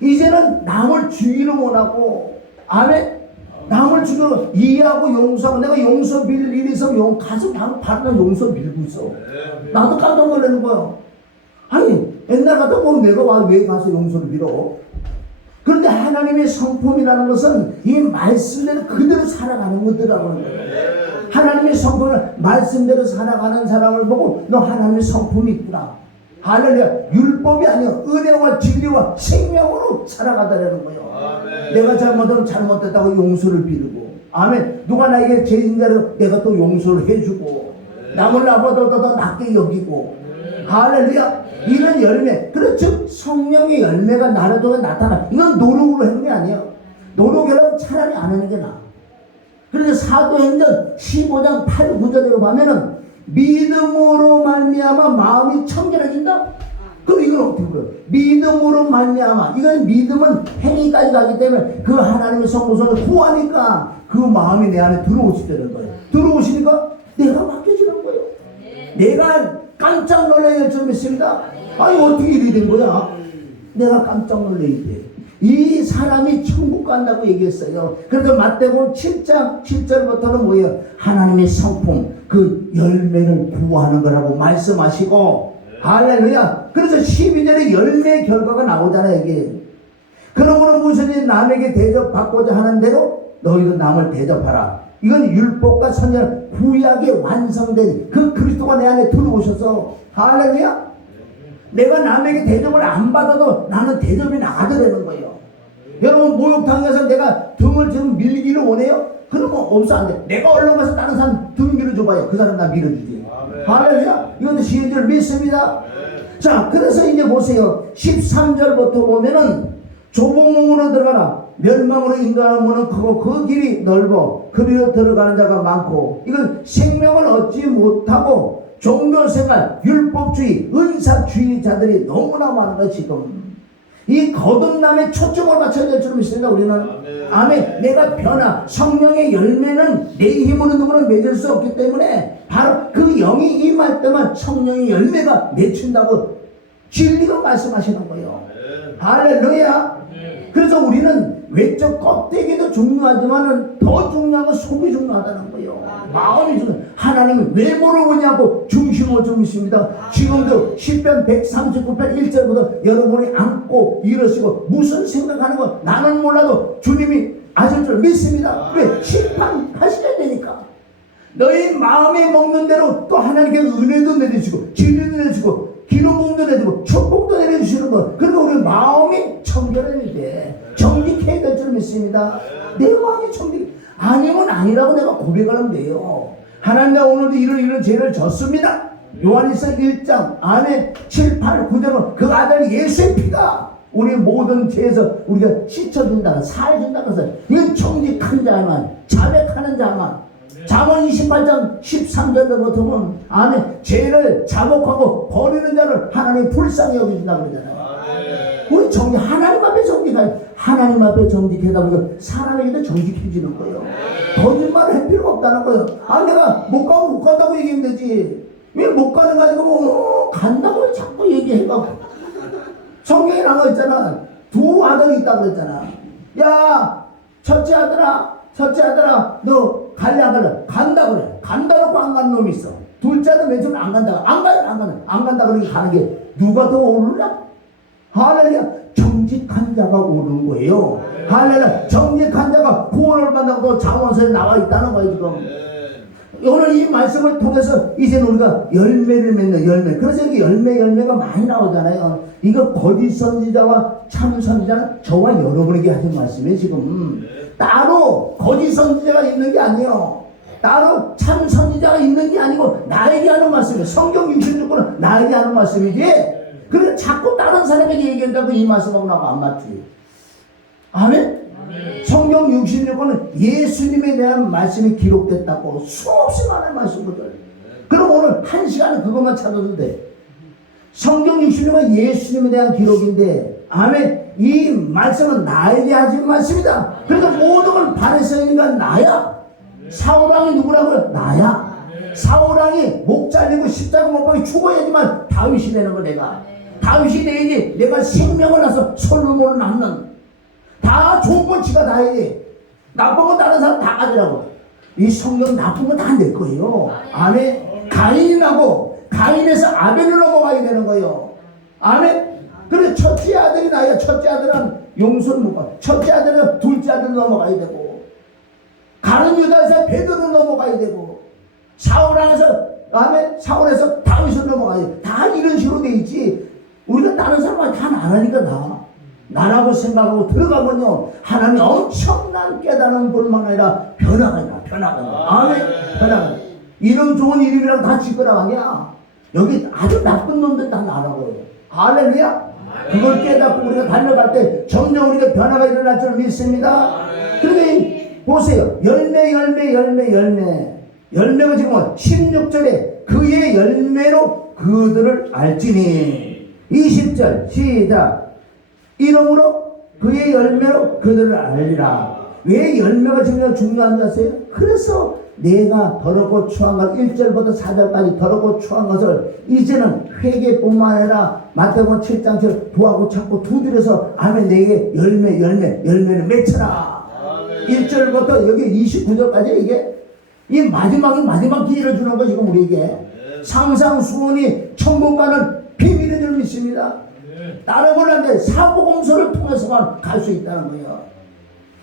이제는 남을 주의를 못하고 아멘 남을 주로 이해하고 용서하고 내가 용서 빌 일이 있으면 가서 바로 용서 빌고 있어. 나도 깜짝 놀라는 거야. 아니 옛날 같아 보면 내가 왜 가서 용서를 빌어? 그런데 하나님의 성품이라는 것은 이 말씀대로 그대로 살아가는 것들이라고 하는 거예요. 하나님의 성품을 말씀대로 살아가는 사람을 보고 너 하나님의 성품이 있구나. 할렐루야. 율법이 아니요 은혜와 진리와 생명으로 살아가다라는 거예요. 아멘. 내가 잘못하면 잘못했다고 용서를 비르고 아멘. 누가 나에게 죄진 자를 내가 또 용서를 해주고 남을 나보다 더 낫게 여기고 할렐루야. 이런 열매 그렇죠. 성령의 열매가 나를 통해 나타나. 이건 노력으로 하는 게 아니에요. 노력이라면 차라리 안 하는 게 나아. 그래서 사도행전 15장 8, 9절에 보면은 믿음으로 말미암아 마음이 청결해진다. 그럼 이건 어떻게 보여? 믿음으로 말미암아. 이건 믿음은 행위까지 가기 때문에 그 하나님의 성부성을 구하니까 그 마음이 내 안에 들어오시다는 거예요. 들어오시니까 내가 바뀌어지는 거예요. 내가 깜짝 놀라야 될 줄 믿습니다. 아니 어떻게 이렇게 된 거야? 내가 깜짝 놀라야 돼. 이 사람이 천국 간다고 얘기했어요. 그래서 마태복음 7장 7절부터는 뭐예요? 하나님의 성품, 그 열매를 구하는 거라고 말씀하시고 할렐루야. 그래서 12절에 열매의 결과가 나오잖아요. 이게. 그러므로 무엇이든지 남에게 대접받고자 하는 대로 너희도 남을 대접하라. 이건 율법과 선열 구약에 완성된 그 그리스도가 내 안에 들어오셔서 할렐루야. 내가 남에게 대접을 안 받아도 나는 대접이 나가야 되는 거예요. 여러분 목욕탕에서 내가 등을 좀 밀기를 원해요? 그러면 없어 안 돼. 내가 얼른 가서 다른 사람 등 밀어줘봐요. 그 사람 나 밀어주지. 할렐루야. 이것도 시인 줄 믿습니다. 자 그래서 이제 보세요. 13절부터 보면은 좁은 문으로 들어가라. 멸망으로 인도하는 문은 크고 그 길이 넓어 그리로 들어가는 자가 많고 이건 생명을 얻지 못하고 종교생활, 율법주의, 은사주의자들이 너무나 많은 거야 지금. 이 거듭남에 초점을 맞춰야 될 줄 믿습니다. 우리는 아멘. 내가 변화, 성령의 열매는 내 힘으로 누구는 맺을 수 없기 때문에 바로 그 영이 임할 때만 성령의 열매가 맺힌다고 진리가 말씀하시는 거예요. 할렐루야. 그래서 우리는 외적 껍데기도 중요하지만 더 중요한 건 속이 중요하다는 거예요. 마음이 중요해요. 하나님은 외모를 보냐고 중심을 좀 있습니다. 지금도 시편 139편 1절부터 여러분이 안고 일으시고 무슨 생각하는 건 나는 몰라도 주님이 아실 줄 믿습니다. 왜? 심판하셔야 되니까. 너희 마음에 먹는 대로 또 하나님께 은혜도 내려주시고 진리도 내려주시고 기름부음도 내주고 축복도 내려주시는 거. 그러니까 우리 마음이 청결해야 돼. 정직해야 될 줄 믿습니다. 내 마음이 정직 아니면 아니라고 내가 고백하면 돼요. 하나님 내가 오늘도 이런 죄를 졌습니다. 요한일서 1장 안에 7, 8, 9절은 그 아들 예수의 피가 우리 모든 죄에서 우리가 씻어준다는 살준다는 것을 이건 정직한 자만 자백하는 자만 잠언 28장 13절부터 보면 아멘 죄를 자복하고 버리는 자를 하나님 불쌍히 여기신다고 그러잖아요. 우리 정직 하나님 앞에 정직해요. 하나님 앞에 정직하다 보니까 사람에게도 정직해지는 거예요. 거짓말을 할 필요가 없다는 거예요. 아 내가 못 가면 못 간다고 얘기하면 되지. 왜 못 가는 거 아니고 간다고 자꾸 얘기해가. 성경에 나와 있잖아. 두 아들이 있다고 그랬잖아. 야 첫째 아들아 너 갈래 안 갈래? 간다 그래. 간다 놓고 안 가는 놈이 있어. 둘째 아들 맨 처음에 안 간다. 안 간다 그러니 가는 게 누가 더 오르냐? 할렐루야. 정직한 자가 오르는 거예요. 할렐루야. 정직한 자가 구원을 받는다고 잠언서에 나와 있다는 거예요 지금. 오늘 이 말씀을 통해서 이제 우리가 열매를 맺는 열매. 그래서 여기 열매가 많이 나오잖아요. 이거 거짓 선지자와 참 선지자는 저와 여러분에게 하신 말씀이에요 지금. 따로 거짓 선지자가 있는 게 아니에요. 따로 참 선지자가 있는 게 아니고 나에게 하는 말씀이에요. 성경 66권은 나에게 하는 말씀이지. 그래서 자꾸 다른 사람에게 얘기한다고 이 말씀하고 나하고 안 맞지. 아멘? 성경 66권은 예수님에 대한 말씀이 기록됐다고 수없이 많은 말씀거든. 그럼 오늘 한 시간은 그것만 찾아도 돼. 성경 60년은 예수님에 대한 기록인데, 아멘. 이 말씀은 나에게 하신 말씀이다. 그러니까 모든 걸 바리새인이가 나야. 사울왕이 누구라고요? 나야. 사울왕이 목 잘리고 십자가 못 박혀 죽어야지만 다윗이 되는 거 내가. 다윗이 되야지 내가 생명을 나서 솔로몬을 낳는. 다 좋은 건 지가 다 해야지. 나쁜 건 다른 사람 다 가지라고. 이 성경 나쁜 건 다 내 거예요. 아멘. 가인이 나고 가인에서 아벨로 넘어가야 되는 거예요. 아멘. 그래 첫째 아들이 나야. 첫째 아들은 용서를 못 받아. 첫째 아들은 둘째 아들 넘어가야 되고, 가룟 유다에서 베드로 넘어가야 되고, 사울왕에서 아멘. 사울에서 다윗을 넘어가야 돼. 다 이런 식으로 돼 있지. 우리가 다른 사람한테 다 나라니까 나라고 생각하고 들어가면요, 하나님이 엄청난 깨달은 뿐만 아니라 변화가 있다. 아멘. 변화가. 이름 좋은 이름이랑 다 짓거라 아니야. 여기 아주 나쁜 놈들 다 나라고요. 할렐루야. 그걸 깨닫고 우리가 달려갈 때 점점 우리가 변화가 일어날 줄 믿습니다. 그런데 보세요. 열매가 지금 16절에 그의 열매로 그들을 알지니. 20절 시작. 이러므로 그의 열매로 그들을 알리라. 왜 열매가 지금 중요한지 아세요? 그래서 내가 더럽고 추한 것, 1절부터 4절까지 더럽고 추한 것을 이제는 회개뿐만 아니라 마태복음 7장 7 부하고 찾고 두드려서 아멘 내게 열매를 맺혀라. 1절부터 여기 29절까지 이게 이 마지막 기회를 주는 거 지금 우리에게. 상상수훈이 천국 가는 비밀인 줄 믿습니다. 따라보려는데 사복음서를 통해서만 갈 수 있다는 거예요.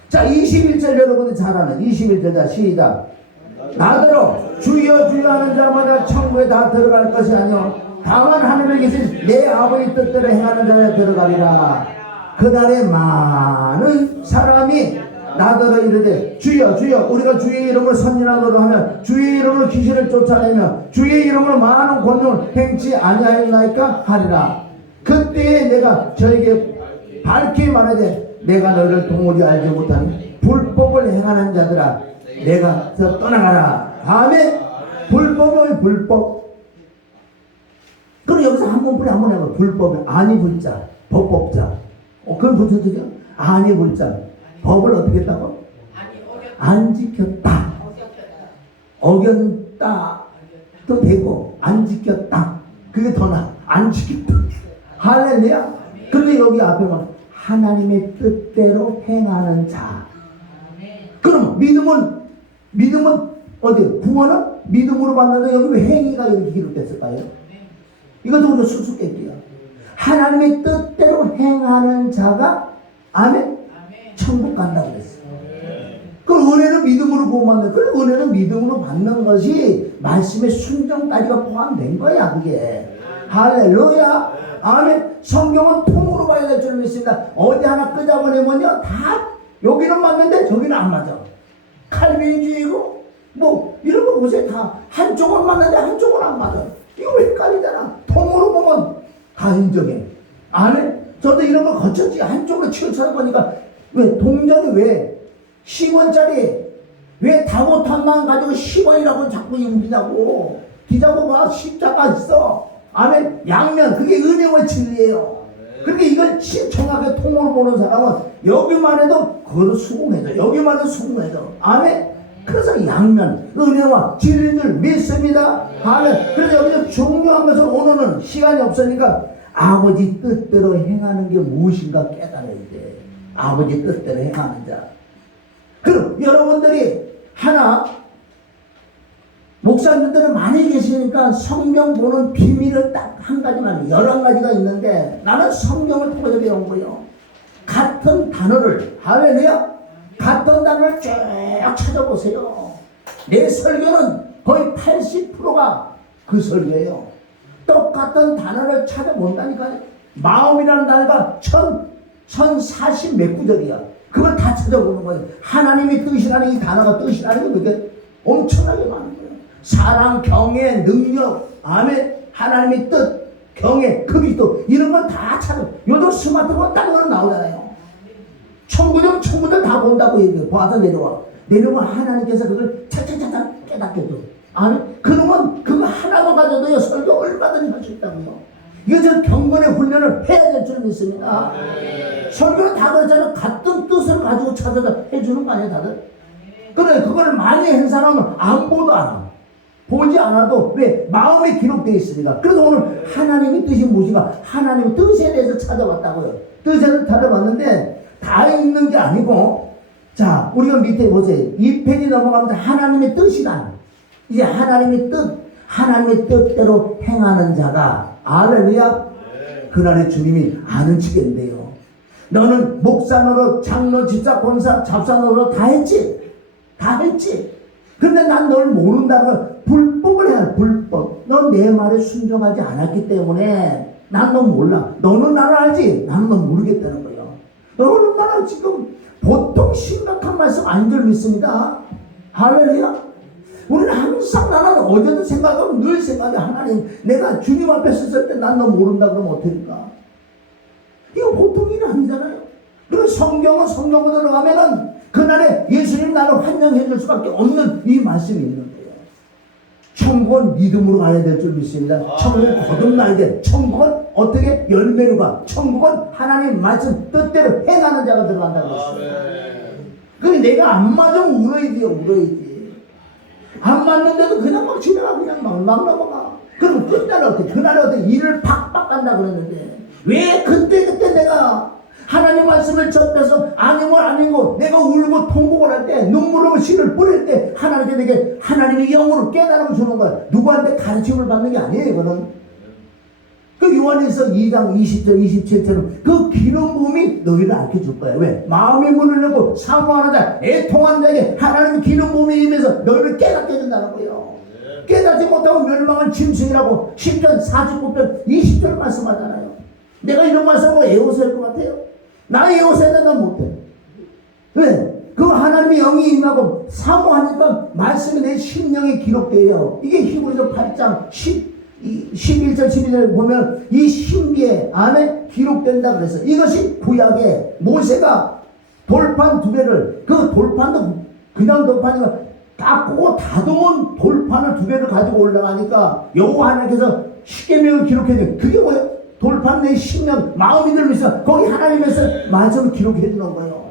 자, 21절 여러분이 잘 아는 21절. 자, 시작. 나더러 주여 주여 하는 자마다 천국에 다 들어갈 것이 아니요 다만 하늘에 계신 내 아버지 뜻대로 행하는 자에 들어가리라. 그날에 많은 사람이 나더러 이르되 주여 주여 우리가 주의 이름으로 선진하도록 하면 주의 이름으로 귀신을 쫓아내며 주의 이름으로 많은 권능을 행치 아니하였나이까 하리라. 그때에 내가 저에게 밝히 말하되 내가 너희를 도무지 알지 못하니 불법을 행하는 자들아 내가 떠나가라. 아멘. 불법은 불법. 그럼 여기서 한번 해봐. 불법은 아니 불자 법법자. 그럼 붙어주죠. 아니 불자 법을 어떻게 했다고? 안 지켰다. 어겼다 또 되고 안 지켰다. 그게 더 나아. 안 지켰다. 할렐루야. 근데 여기 앞에 뭐 하나님의 뜻대로 행하는 자. 그럼 믿음은 어디? 구원은 믿음으로 받는데 여기 왜 행위가 이렇게 기록됐을까요? 이것도 우리가 수수께끼야. 하나님의 뜻대로 행하는 자가 아멘? 천국 간다고 그랬어. 그 은혜는 믿음으로 구원받는. 그 은혜는 믿음으로 받는 것이 말씀의 순종까지가 포함된 거야 그게. 할렐루야. 아멘. 성경은 통으로 봐야 될 줄 믿습니다. 어디 하나 끄잡아내면요 다 여기는 맞는데 저기는 안 맞아. 칼빈주의고 뭐 이런 거 보세요. 다 한쪽은 맞는데 한쪽은 안 맞아. 이거 왜 헷갈리잖아. 통으로 보면 다 인정해. 아멘. 저도 이런 걸 거쳤지. 한쪽으로 치우쳐서 보니까 왜 동전이 왜 10원짜리 왜 다 못한 만 가지고 10원이라고 자꾸 우기냐고. 기자고 봐. 십자가 있어. 아멘. 양면 그게 은혜와 진리예요. 그렇게 이걸 정확하게 통으로 보는 사람은 여기만 해도 그것도 수긍해줘. 여기만 해도 수긍해줘. 아멘. 그래서 양면 은혜와 진리인 줄 믿습니다. 아멘. 그래서 여기서 중요한 것은 오늘은 시간이 없으니까 아버지 뜻대로 행하는 게 무엇인가 깨달아야 돼. 아버지 뜻대로 행하는 자. 그럼 여러분들이 하나 목사님들은 많이 계시니까 성경 보는 비밀을 딱 한 가지만, 11가지가 있는데 나는 성경을 통해서 배운 거예요. 같은 단어를, 할렐루야, 같은 단어를 쭉 찾아보세요. 내 설교는 거의 80%가 그 설교예요. 똑같은 단어를 찾아본다니까요. 마음이라는 단어가 1040 몇 구절이야. 그걸 다 찾아보는 거예요. 하나님의 뜻이라는 이 단어가 뜻이라는 게 그게 엄청나게 많은 거예요. 사랑, 경애, 능력, 아멘, 하나님의 뜻, 경애, 그리스도 이런 걸 다 찾아. 요즘 스마트폰 딱 그런 나오잖아요. 천구들 다 본다고 얘기해요. 봐서 내려오면 하나님께서 그걸 차차차차 깨닫게 돼. 아멘. 그러면 그거 하나만 가져도요 설교 얼마든지 할 수 있다고요. 이거 저 경건의 훈련을 해야 될 줄 믿습니다. 설교는 다 그렇잖아요. 같은 뜻을 가지고 찾아서 해주는 거 아니에요, 다들? 그래, 그걸 많이 한 사람은 안 보도 않아. 보지 않아도 왜? 마음에 기록되어 있으니까. 그래서 오늘 하나님의 뜻이 무엇인가? 하나님의 뜻에 대해서 찾아봤다고요. 뜻에서 찾아봤는데 다 있는 게 아니고, 자, 우리가 밑에 보세요. 이 페이지 넘어가면서 하나님의 뜻이란, 이제 하나님의 뜻대로 행하는 자가, 알렐루야, 그날의 주님이 아는 치겠는데요. 너는 목사 노릇, 장로, 집사, 권사, 잡사 노릇 다 했지? 다 했지? 근데 난 널 모른다는 걸 불법을 해야 해. 불법. 너 내 말에 순종하지 않았기 때문에 난 너 몰라. 너는 나를 알지? 나는 너 모르겠다는 거예요. 너는 나를 지금 보통 심각한 말씀 아닌 줄 믿습니다. 할렐루야. 우리는 항상 나는 어제도 생각하고 늘 생각해. 하나님, 내가 주님 앞에 섰을 때 난 너 모른다 그러면 어떡할까? 이거 보통 일이 아니잖아요. 그리고 성경은 성경으로 가면은 그날에 예수님 나를 환영해 줄 수밖에 없는 이 말씀이 있는 거예요. 천국은 믿음으로 가야 될 줄 믿습니다. 천국은 거듭나야 돼. 천국은 어떻게 열매로 가? 천국은 하나님 말씀 뜻대로 행하는 자가 들어간다는 것입니다. 그래 내가 안 맞으면 울어야지요. 울어야지. 안 맞는데도 그냥 막 지나가. 그냥 막 넘어가. 그럼 그날은 어떻게? 그날은 어떻게? 일을 팍팍 간다 그러는데 왜 그때 내가 하나님 말씀을 접해서 아니고 내가 울고 통곡을 할 때 눈물로 씨를 뿌릴 때 하나님께 내게 하나님의 영으로 깨달음을 주는 거야. 누구한테 가르침을 받는 게 아니에요. 이거는 그 요한에서 2장 20절 27절은 그 기름 부음이 너희를 알려줄 거야. 왜? 마음의 문을 열고 사모하는 자 애통하는 자에게 하나님의 기름 부음이 임해서 너희를 깨닫게 해준다는 거예요. 깨닫지 못하고 멸망한 짐승이라고 10편 49편 20절 말씀하잖아요. 내가 이런 말씀으로 애워서 할 것 같아요? 나 애워서야 된다 못해. 왜? 그 하나님의 영이 임하고 사모하니까 말씀이 내 심령에 기록돼요. 이게 히브리서 8장 11절 12절 보면 이 신비의 안에 기록된다 그랬어요. 이것이 구약에 모세가 돌판 두 개를, 그 돌판도 그냥 돌판이가 깎고 다듬은 돌판을 두 개를 가지고 올라가니까 여호와 하나님께서 십계명을 기록해줘요. 그게 뭐예요? 돌판 내 심령 마음이 들면서 거기 하나님에서 말씀을 기록해 주는 거예요.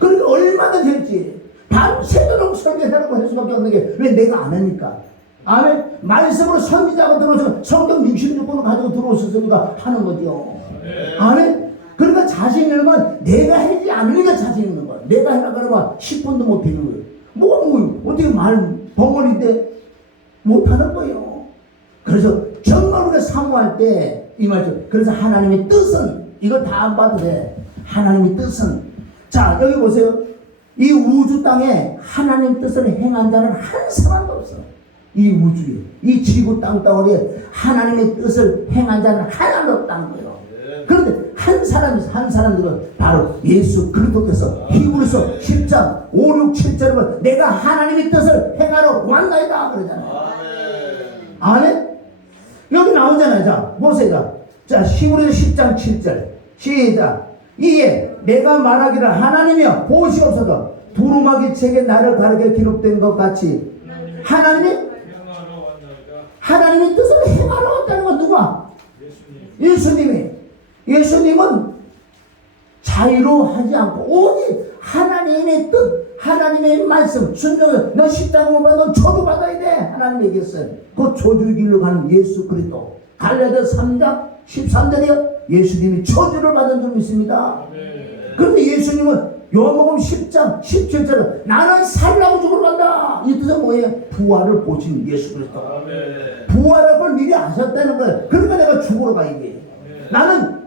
그러니까 얼마든지 했지. 밤새도록 설교하라고 할 수밖에 없는 게 왜? 내가 안 하니까. 아멘. 말씀으로 선지자가 들어오셔서 성경 66권을 가지고 들어오셨으니까 하는 거죠. 아멘. 그러니까 자신 있는 건 내가 하지 않으니까 자신 있는 거야. 내가 해라 그러면 10분도 못 해는 거예요. 뭐 어떻게 말 벙어리인데 못 하는 거예요. 그래서 정말 우리가 사모할 때 이 말이죠. 그래서 하나님의 뜻은 이거 다 안 봐도 돼. 하나님의 뜻은, 자 여기 보세요. 이 우주 땅에 하나님 뜻을 행한 자는 한 사람도 없어. 이 우주에, 이 지구 땅덩어리에 하나님의 뜻을 행한 자는 하나도 없다는 거예요. 그런데 한 사람들은 바로 예수 그리스도께서 히브리서 10장 5, 6, 7절에 내가 하나님의 뜻을 행하러 왔나이다 그러잖아요. 아멘. 여기 나오잖아요. 자, 보세요. 자, 히브리서 10장 7절. 시작. 이에 내가 말하기를 하나님이여 보시옵소서 두루마기 책에 나를 가르쳐 기록된 것 같이 하나님의 뜻을 행하러 왔다는 건 누가? 예수님은 자유로 하지 않고 오직 하나님의 뜻, 하나님의 말씀 순종해서 너 십자가 못 받아 넌 저주받아야 돼 하나님 얘기했어요. 그 저주의 길로 가는 예수 그리스도. 갈라디아 3장 13절이요 예수님이 저주를 받은 줄 믿습니다. 그런데 예수님은 요한복음 10장 17절은 나는 살라고 죽으러 간다. 이 뜻은 뭐예요? 부활을 보신 예수 그리스도. 부활할 걸 미리 아셨다는 거예요. 그러니까 내가 죽으러 가 이게. 나는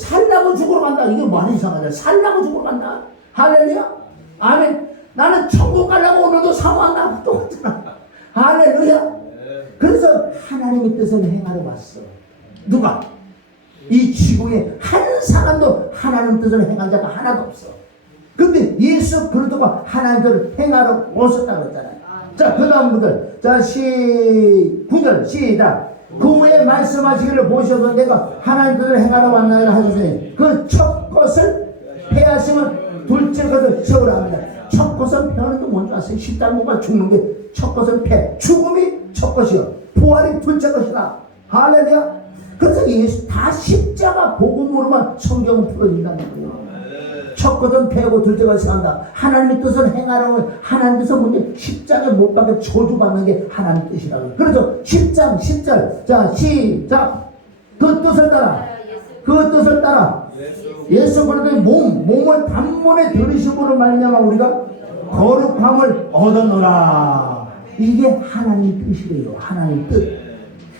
살라고 죽으러 간다. 이게 말이 이상하다. 살라고 죽으러 간다. 할렐루야. 아멘. 나는 천국 가려고 오늘도 사모한다. 또 했잖아. 할렐루야. 그래서 하나님의 뜻을 행하러 왔어. 누가? 이 지구에 한 사람도 하나님 뜻을 행한 자가 하나도 없어. 근데 예수 그리스도가 하나님 뜻을 행하러 오셨다고 했잖아요. 자, 그 다음 분들. 자, 9절 시작. 그 후에 말씀하시기를 보셔서 내가 하나님 뜻을 행하러 왔나이다 하셨으니 그 첫 것을 패하시면 둘째 것을 채우라 합니다. 첫 것은 패하는 게 뭔지 아세요? 십자가가 죽는 게 첫 것은 패. 죽음이 첫 것이요 부활이 둘째 것이다. 할렐루야. 그래서 예수 다 십자가 복음으로만 성경은 풀어진다는 거예요. 첫 것은 배우고 둘째 것이 한다. 하나님의 뜻을 행하라고. 하나님 뜻은 뭐냐? 십자가에 못 박혀 저주받는 게 하나님 뜻이라고. 그래서 10장 10절 자 시작. 그 뜻을 따라 그 뜻을 따라 예수 그리스도의 몸을 단번에 들으심으로 말미암아 우리가 거룩함을 얻어노라. 이게 하나님 뜻이래요. 하나님 뜻.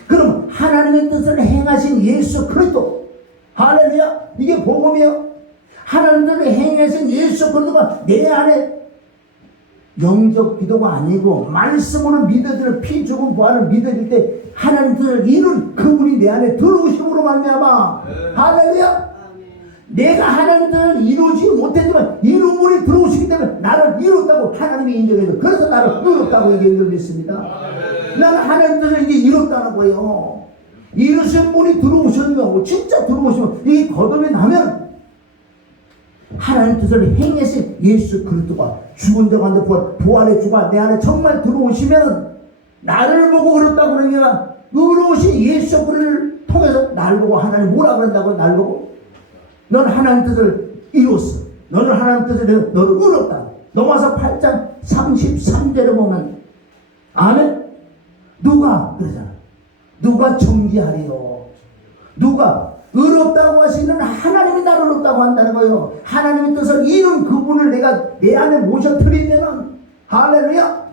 그럼 하나님의 뜻을 행하신 예수 그리스도, 할렐루야, 이게 복음이요. 하나님의 행하신 예수 그리스도가 내 안에 영적 기도가 아니고 말씀으로 믿어질 피 죽은 부활을 믿어질 때 하나님 뜻을 이룬 그분이 내 안에 들어오심으로 말미암아. 할렐루야. 내가 하나님 뜻을 이루지 못했지만 이룬 분이 들어오시기 때문에 나를 이뤘다고 하나님이 인정해서 그래서 나를 이뤘다고 얘기를 믿습니다. 나는 하나님 뜻을 이제 이뤘다는 거예요. 이루신 분이 들어오셨면 진짜 들어오시면 이 거듭이 나면 하나님 뜻을 행하신 예수 그리스도가 죽은 자 가운데 부활의 주가 내 안에 정말 들어오시면 나를 보고 의롭다고 그러는 게 아니라 의로우신 예수 그리스도를 통해서 나를 보고 하나님 뭐라 그런다고 나를 보고 넌 하나님 뜻을 이뤘어. 너는 하나님 뜻을 너를 의롭다. 넘어서 8장 33절에 보면 아멘. 누가 그러잖아. 누가 정죄하리요. 누가 의롭다고 하시는 하나님이 나를 의롭다고 한다는 거예요. 하나님의 뜻을 이룬 그분을 내가 내 안에 모셔드리면은 할렐루야.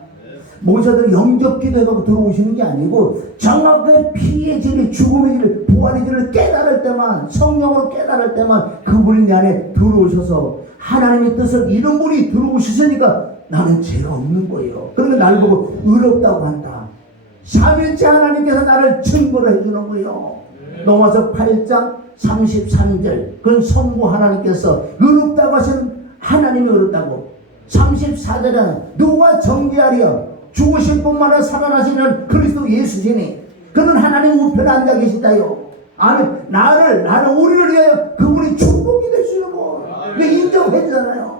모셔들 영접 기도해가고 들어오시는 게 아니고 정확하게 피의 진리, 죽음의 진리, 부활의 진리를 깨달을 때만, 성령으로 깨달을 때만 그분이 내 안에 들어오셔서 하나님의 뜻을 이룬 분이 들어오시니까 나는 죄가 없는 거예요. 그러니까 나를 보고 의롭다고 한다. 삼일째 하나님께서 나를 증거를 해주는 거예요. 넘어서 8장 33절 그건 성부 하나님께서 의롭다고 하시는 하나님이 의롭다고. 34절에는 누가 정죄하리요. 죽으실 뿐만 아니라 살아나시는 그리스도 예수시니 그는 하나님 우편에 앉아 계시다요. 아멘. 나는 우리를 위하여 그분이 축복이 되시는 분. 이거 인정해 주잖아요.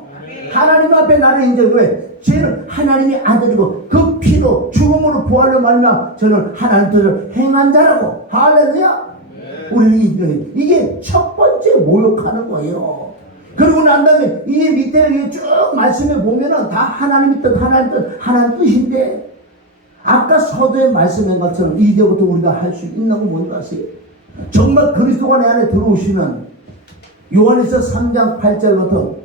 하나님 앞에 나를 인정해. 왜? 쟤는 하나님의 아들이고 그 피로 죽음으로 부활로 말미암아 저는 하나님 뜻을 행한 자라고. 할렐루야. 우리는 인정해. 이게 첫 번째 모욕하는 거예요. 그러고 난 다음에 이 밑에 쭉 말씀에 보면은 다 하나님의 뜻, 하나님 뜻인데 아까 서두에 말씀한 것처럼 이제부터 우리가 할 수 있는 건 뭔지 아세요? 정말 그리스도가 내 안에 들어오시면 요한에서 3장 8절부터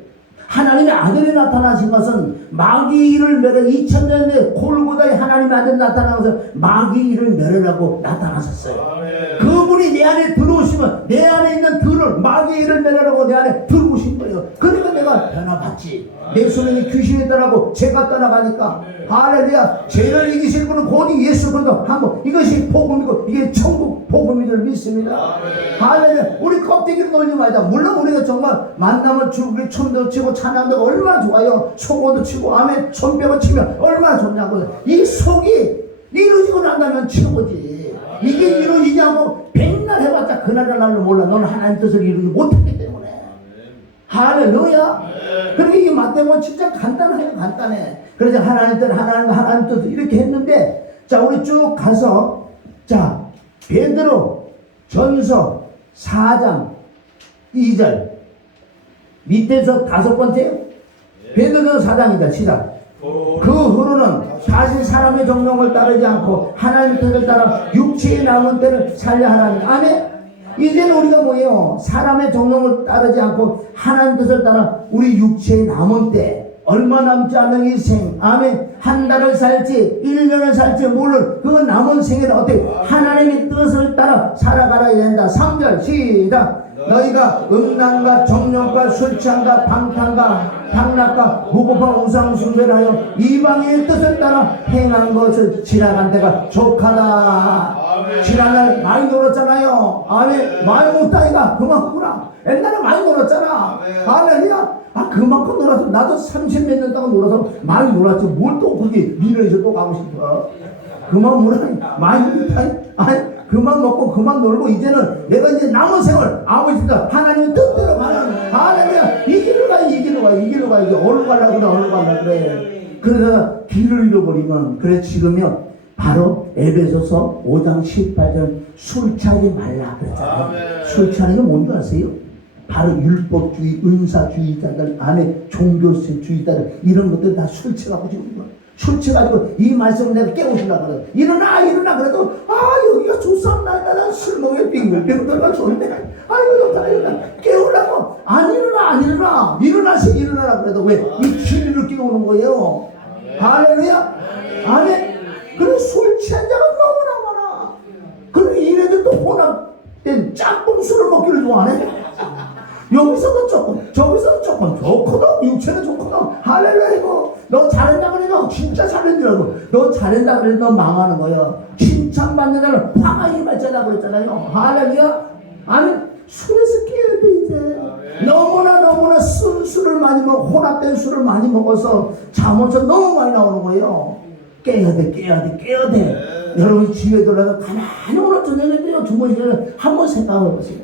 하나님의 아들이 나타나신 것은 마귀를 멸해 2000년 내 골고다에 하나님의 아들이 나타난 것은 마귀를 멸하라고 나타나셨어요. 그분이 내 안에 들어오시면 내 안에 있는 들을 마귀를 멸하라고 내 안에 들어오신 거예요. 그러니까 내가 변화받지. 내 손에 귀신이 떠나고 죄가 떠나가니까 할렐루야. 죄를 이기실 분은 곧 예수 그리스도 한번 이것이 복음이고 이게 천국 복음인 줄 믿습니다. 할렐루야. 우리 껍데기를 놀지 말자. 물론 우리가 정말 만나면 죽기 춤도 치고 찬양도 얼마나 좋아요. 소고도 치고 아멘 손뼉을 치면 얼마나 좋냐고. 이 속이 이루어지고 난다면 최고지. 이게 이루어지지 않고 백날 해봤자 그날의 날로 몰라. 너는 하나님 뜻을 이루지 못하기 때문에. 할렐루야. 그러니까 이 마태복음 진짜 간단해요. 간단해. 그래서 하나님 뜻 이렇게 했는데 자 우리 쭉 가서 자 베드로 전서 4장 2절 밑에서 5번째 베드로전서 4장 2절 시작. 그 후로는 다시 사람의 정령을 따르지 않고 하나님의 뜻을 따라 육체의 남은 때를 살려 하라는. 아멘. 이제는 우리가 뭐예요? 사람의 정령을 따르지 않고 하나님 뜻을 따라 우리 육체의 남은 때 얼마 남지 않은 이 생, 아멘. 한 달을 살지 1년을 살지 모를 그 남은 생에는 어떻게 하나님의 뜻을 따라 살아가야 된다. 3절 시작. 너희가 음란과 정령과 술 취함과 방탕과 향락과 무고파 우상 숭배를 하여 이방인의 뜻을 따라 행한 것을 지나간 데가 족하다. 지난날 많이 놀았잖아요. 아멘. 많이 놀다니까 그만큼구나. 옛날에 많이 놀았잖아. 할렐루야. 그만큼 놀아서 나도 30몇 년 동안 놀아서 많이 놀았지. 뭘 또 거기 미래에서 또 가고 싶어. 그만 놀아니 많이 놀다니. 아니 그만 먹고 그만 놀고 이제는 내가 이제 남은 생을 아버지가 하나님 뜻대로 가는. 할렐루야. 이 길을 가, 이 길로 가, 이 길로 가. 이제 어디로 가려고 그래, 어디로 가려고 그래. 그러다가 길을 잃어버리면 그래 지금요 바로 에베소서 5장 18절 술 취하지 말라 그랬잖아요. 아멘. 술 취하는 게 뭔지 아세요? 바로 율법주의, 은사주의자들 안에 종교주의자들 이런 것들 다 술 취해가지고 지금 술 취해가지고 이 말씀을 내가 깨우시려고 그래. 일어나 그래도 여기가 좋습니다. 난 술 먹에 빙글빙글 좋은데 좋다 일어나 깨우려고 안 일어나 일어나라 그래도 왜? 이 진리를 깨우는 거예요. 할렐루야. 아멘. 그래 술 취한 자가 너무나 많아. 그리고 이네들도 혼합된 짬뽕 술을 먹기를 좋아하네. 여기서도 조금 저기서도 조금 좋거든. 육체는 좋거든. 할렐루야. 이거 너 잘한다 그래도 진짜 잘한 줄 알고 너 잘한다 그래도 너 망하는 거야. 칭찬받는 자는 화가 임하잖아 그랬잖아요. 할렐루야. 아멘. 술에서 깨야 돼 이제. 너무나 술을 많이 먹어 혼합된 술을 많이 먹어서 잠에서 너무 많이 나오는 거예요. 깨야 돼. 여러분 집에 들어가서 가만히 오늘 저녁에 주무시면 한번 생각해 보세요.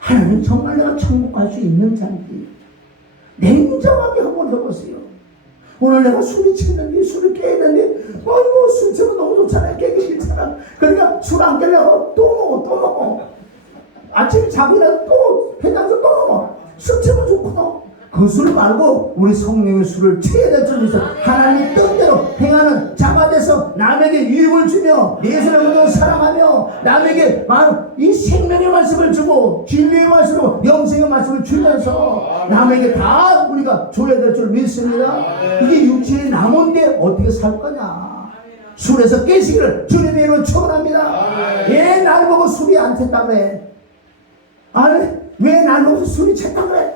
하나님 정말 내가 천국 갈 수 있는 자인지 냉정하게 한번 해보세요. 오늘 내가 술이 취했는데 술을 깨는데 술 취하면 너무 좋잖아요. 깨기 싫잖아. 그러니까 술 안 깨려고 또 먹어. 아침에 자고 일어나서 또 회장에서 또 먹어. 술 취하면 좋거든. 그 술 말고 우리 성령의 술을 취해야 될 줄 믿어. 하나님 뜻대로 행하는 자가 돼서 남에게 유익을 주며 예수님을 사랑하며 남에게 이 생명의 말씀을 주고 진리의 말씀으로 영생의 말씀을 주면서 남에게 다 우리가 줘야 될 줄 믿습니다. 이게 육체에 남은 게 어떻게 살 거냐. 술에서 깨시기를 주님의 이름으로 축원합니다. 왜 날 보고 술이 안 샜다 그래? 왜 날 보고 술이 챘다 그래?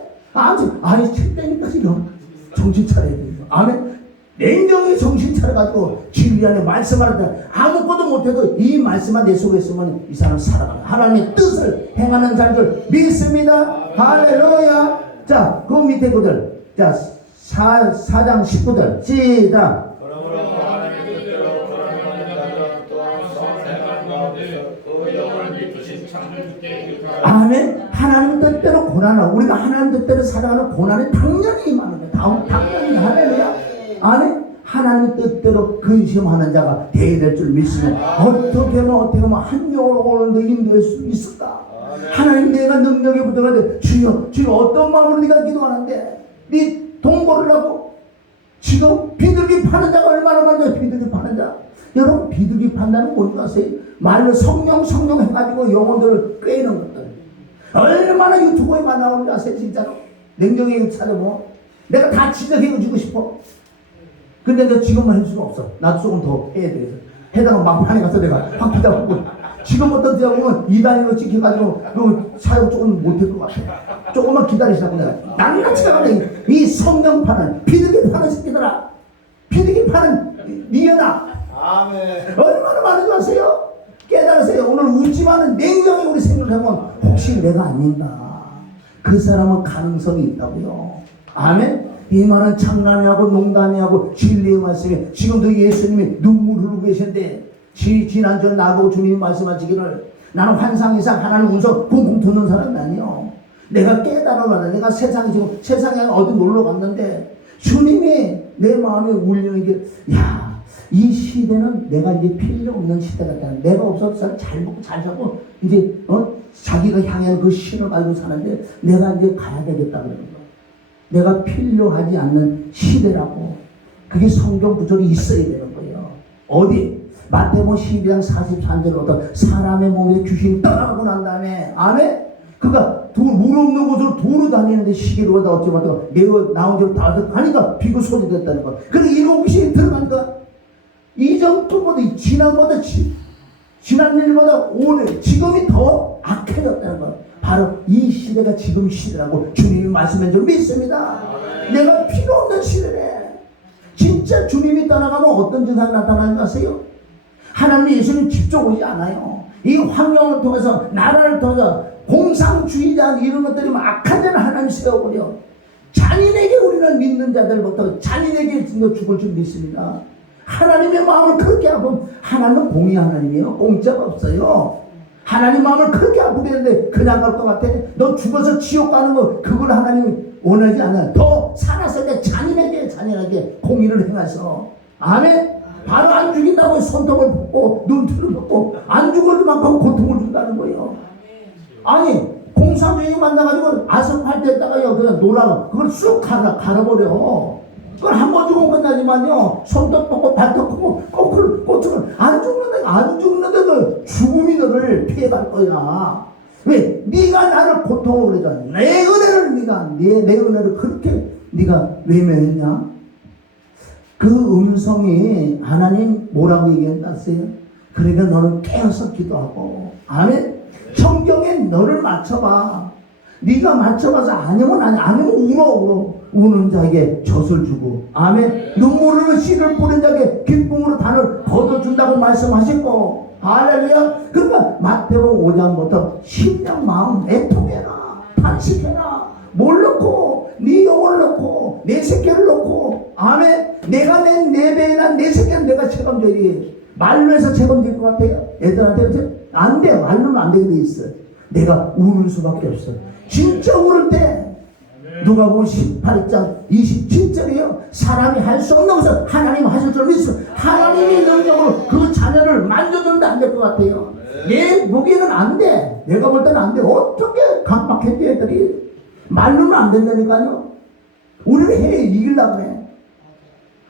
챘다니까 지금 정신 차려야 돼요. 아멘. 냉정히 정신 차려가지고 진리 안에 말씀하는 자 아무것도 못해도 이 말씀만 내 속에 있으면 이 사람 살아가는 하나님의 뜻을 행하는 자인 줄 믿습니다. 할렐루야. 자, 그 밑에 구절. 자, 4장 19절 시작. 아멘. 하나님 뜻대로 고난을 우리가 하나님 뜻대로 살아가는 고난이 당연히 임하는 거예요. 당연히. 할렐루야. 아멘. 하나님 뜻대로 근심하는 자가 되어야 될 줄 믿습니다. 어떻게 하면 한 영을 오는데 인도할 수 있을까? 하나님 내가 능력에 붙어가지고 주여 어떤 마음으로 네가 기도하는데 네 돈 벌으라고 지금 비둘기 파는 자가 얼마나 많아요. 비둘기 파는 자. 여러분 비둘기 판다는 뭔지 아세요? 말로 성령 해가지고 영혼들을 꿰는 것들. 얼마나 유튜브에 많이 나오는지 아세요? 진짜로. 냉정히 찾아보면 내가 다 지적해주고 싶어. 근데 내가 지금만 할 수가 없어. 나도 조금 더 해야 되겠어. 해다가 막판에 가서 내가 확 기다리고 지금부터 들어보면 2단위로 찍혀가지고 그 사용 조금 못할 것 같아. 조금만 기다리시라고 내가 낱낱이 가면 이 성령 파는 비둘기 파는 새끼들아. 비둘기 파는 니연아. 아멘. 얼마나 많은지 아세요? 깨달으세요. 오늘 울지만은 냉정히 우리 생각하면 혹시 내가 아닌가. 그 사람은 가능성이 있다고요. 아멘. 이 말은 장난이하고 농담이하고 진리의 말씀에 지금도 예수님이 눈물 흘리고 계신데 지난주에 나보고 주님이 말씀하시기를 나는 환상 이상 하나님 운석 쿵쿵 듣는 사람이 아니요. 내가 깨달아라. 내가 세상에 어디 놀러 갔는데 주님이 내 마음에 울리는 게 이 시대는 내가 이제 필요 없는 시대 같다. 내가 없어서 잘 먹고 잘 자고 이제 자기가 향한 그 신을 알고 사는데 내가 이제 가야 되겠다 그러는 거야. 내가 필요하지 않는 시대라고. 그게 성경 구절이 있어야 되는 거예요. 어디? 마태복음 12장 43절 어떤 사람의 몸에 귀신이 떠나고 난 다음에 아멘? 그가 물 없는 곳으로 도로 다니는데 시계로 가다 어찌마다 내가 나온 지 다 하니까 비고 소리 됐다는 거야. 그리고 일곱 귀신이 들어간다. 이전보다 지난 일보다 오늘 지금이 더 악해졌다는 거. 바로 이 시대가 지금 시대라고 주님이 말씀한 줄 믿습니다. 내가 필요 없는 시대네. 진짜 주님이 떠나가면 어떤 증상이 나타나는 거 아세요? 하나님 예수님 직접 오지 않아요. 이 환경을 통해서 나라를 통해서 공상주의자 이런 것들이 악한 자를 하나님 세워버려. 잔인에게 우리는 믿는 자들부터 잔인에게 죽을 줄 믿습니다. 하나님의 마음을 그렇게 아프면 하나님은 공의 하나님이에요. 공짜가 없어요. 하나님 마음을 그렇게 아프게 했는데 그냥 갈 것 같아? 너 죽어서 지옥 가는 거 그걸 하나님이 원하지 않아요. 더 살았을 때 잔인하게 공의를 행하셔. 아멘. 바로 안 죽인다고 손톱을 뽑고 눈틀을 뽑고 안 죽을 만큼 고통을 준다는 거예요. 아니 공사주의 만나가지고 아스팔트에다가요 그냥 노랑 그걸 쑥 갈아버려. 그걸 한 번 죽으면 끝나지만요 손톱 뽑고 발톱 뽑고 꼬투를 안 죽는데도 죽음이 너를 피해갈 거야. 왜? 네가 나를 고통을 그러잖아. 내 은혜를 내 은혜를 그렇게 네가 외면했냐? 그 음성이 하나님 뭐라고 얘기했어요? 그러니까 너는 깨어서 기도하고 아멘. 성경에 너를 맞춰봐. 네가 맞춰봐서 아니면 울어. 우는 자에게 젖을 주고 아멘. 눈물로 씨를 뿌린 자에게 기쁨으로 단을 거둬준다고 말씀하셨고 할렐루야. 그러니까 마태복음 5장부터 심령 마음 애통해라 탄식해라. 뭘 넣고 네 영혼을 넣고 내 새끼를 넣고 아멘. 내가 낸 네 배나 내 새끼는 내가 책임져야지. 말로 해서 책임질 것 같아요? 애들한테 안 돼. 말로는 안 되게 돼 있어. 내가 우는 수밖에 없어. 진짜 울을 때 누가 보면 18장 27절이에요. 사람이 할 수 없는 것을 하나님 하실 줄 믿어. 하나님이 능력으로 그 자녀를 만져준다 안 될 것 같아요. 내 보기에는 안 돼. 내가 볼 때는 안 돼. 어떻게 강박했지 애들이. 말로는 안 된다니까요. 우리를 해 이기려고 해.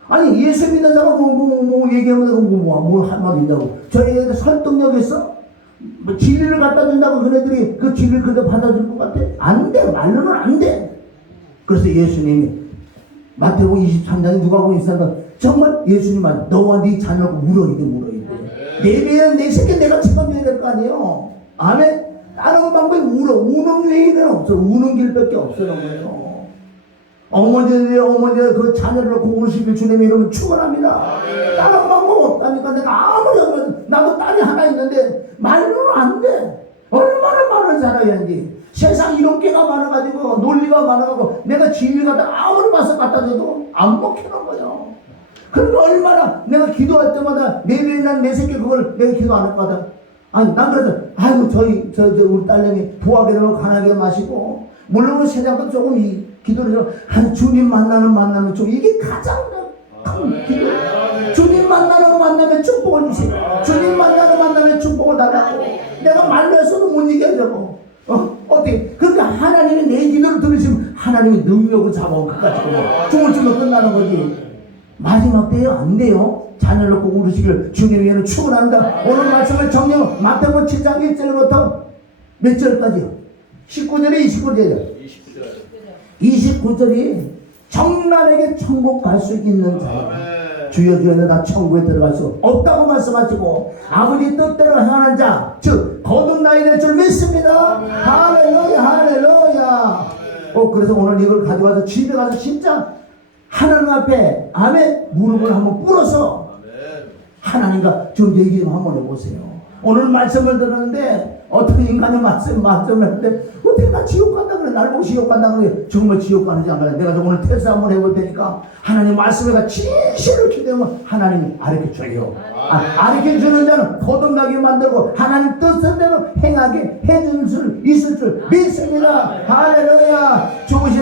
아니 예수 믿는 자가 얘기하면 할 말이 있다고. 저희 애들 설득력 있어? 뭐 진리를 갖다 준다고 그네들이 그 진리를 그대로 받아줄 것 같아? 안 돼. 말로는 안 돼. 그래서 예수님이 마태복음 23장에 누가 보고 있었나 정말 예수님 말 너와 네 자녀가 울어야 돼. 내 배는 내 새끼 내가 책임져야 될 거 아니에요. 아멘. 다른 방법이 우는 외에는 없어. 우는 길밖에 없어요. 어머니들 그 자녀를 놓고 우시길 주님이 이러면 축원합니다. 다른 방법 없다니까. 내가 아무리 하면 나도 딸이 하나 있는데 말로는 안 돼. 얼마나 말을 잘해야지. 세상 이런 게가 많아가지고 논리가 많아가지고 내가 진리 갖다 아무리 봐서 갖다 줘도 안 먹히는 거예요. 그러니까 얼마나 내가 기도할 때마다 내 새끼 그걸 내가 기도 안 할 거다. 아니 난 그래서 아이고 저 우리 딸내미 부하게로 간하게 마시고 물론 세상도 조금 기도를 한 주님 만나면 좀 이게 가장 큰 기도예요. 주님 만나면 축복을 주세요. 주님 만나면 축복을 달라고. 내가 말로 해서도 못 이겨요. 어떻게? 그러니까 하나님이 내 기도를 들으시면 하나님이 능력을 잡아온 끝까지 죽을 줄로 끝나는 거지. 마지막 때에 안 돼요. 자녀를 놓고 울으시길 주님에게는 축원한다. 오늘 말씀을 정리하면 마태복음 7장 1절부터 몇 절까지요? 19절에 29절이요. 29절이 정난에게 천국 갈 수 있는 자예요. 주여 나 천국에 들어갈 수 없다고 말씀하시고 아버지 뜻대로 행하는 자 즉 거듭 나이 될 줄 믿습니다. 할렐루야. 그래서 오늘 이걸 가져와서 집에 가서 진짜 하나님 앞에 아멘 무릎을 한번 꿇어서 하나님과 좀 얘기 좀 한번 해보세요. 오늘 말씀을 들었는데 어떤 인간이 말씀을 했는데 어떻게 나 지옥 간다 그래. 날 보고 지옥 간다 그래. 정말 지옥 가는지 안 가는지 내가 오늘 테스트 한번 해볼 테니까 하나님 말씀에가 진실을 기대면 하나님이 가르쳐줘요. 가르쳐주는 자는 거듭나게 만들고 하나님 뜻대로 행하게 해줄 수 있을 줄 믿습니다. 할렐루야. 좋으신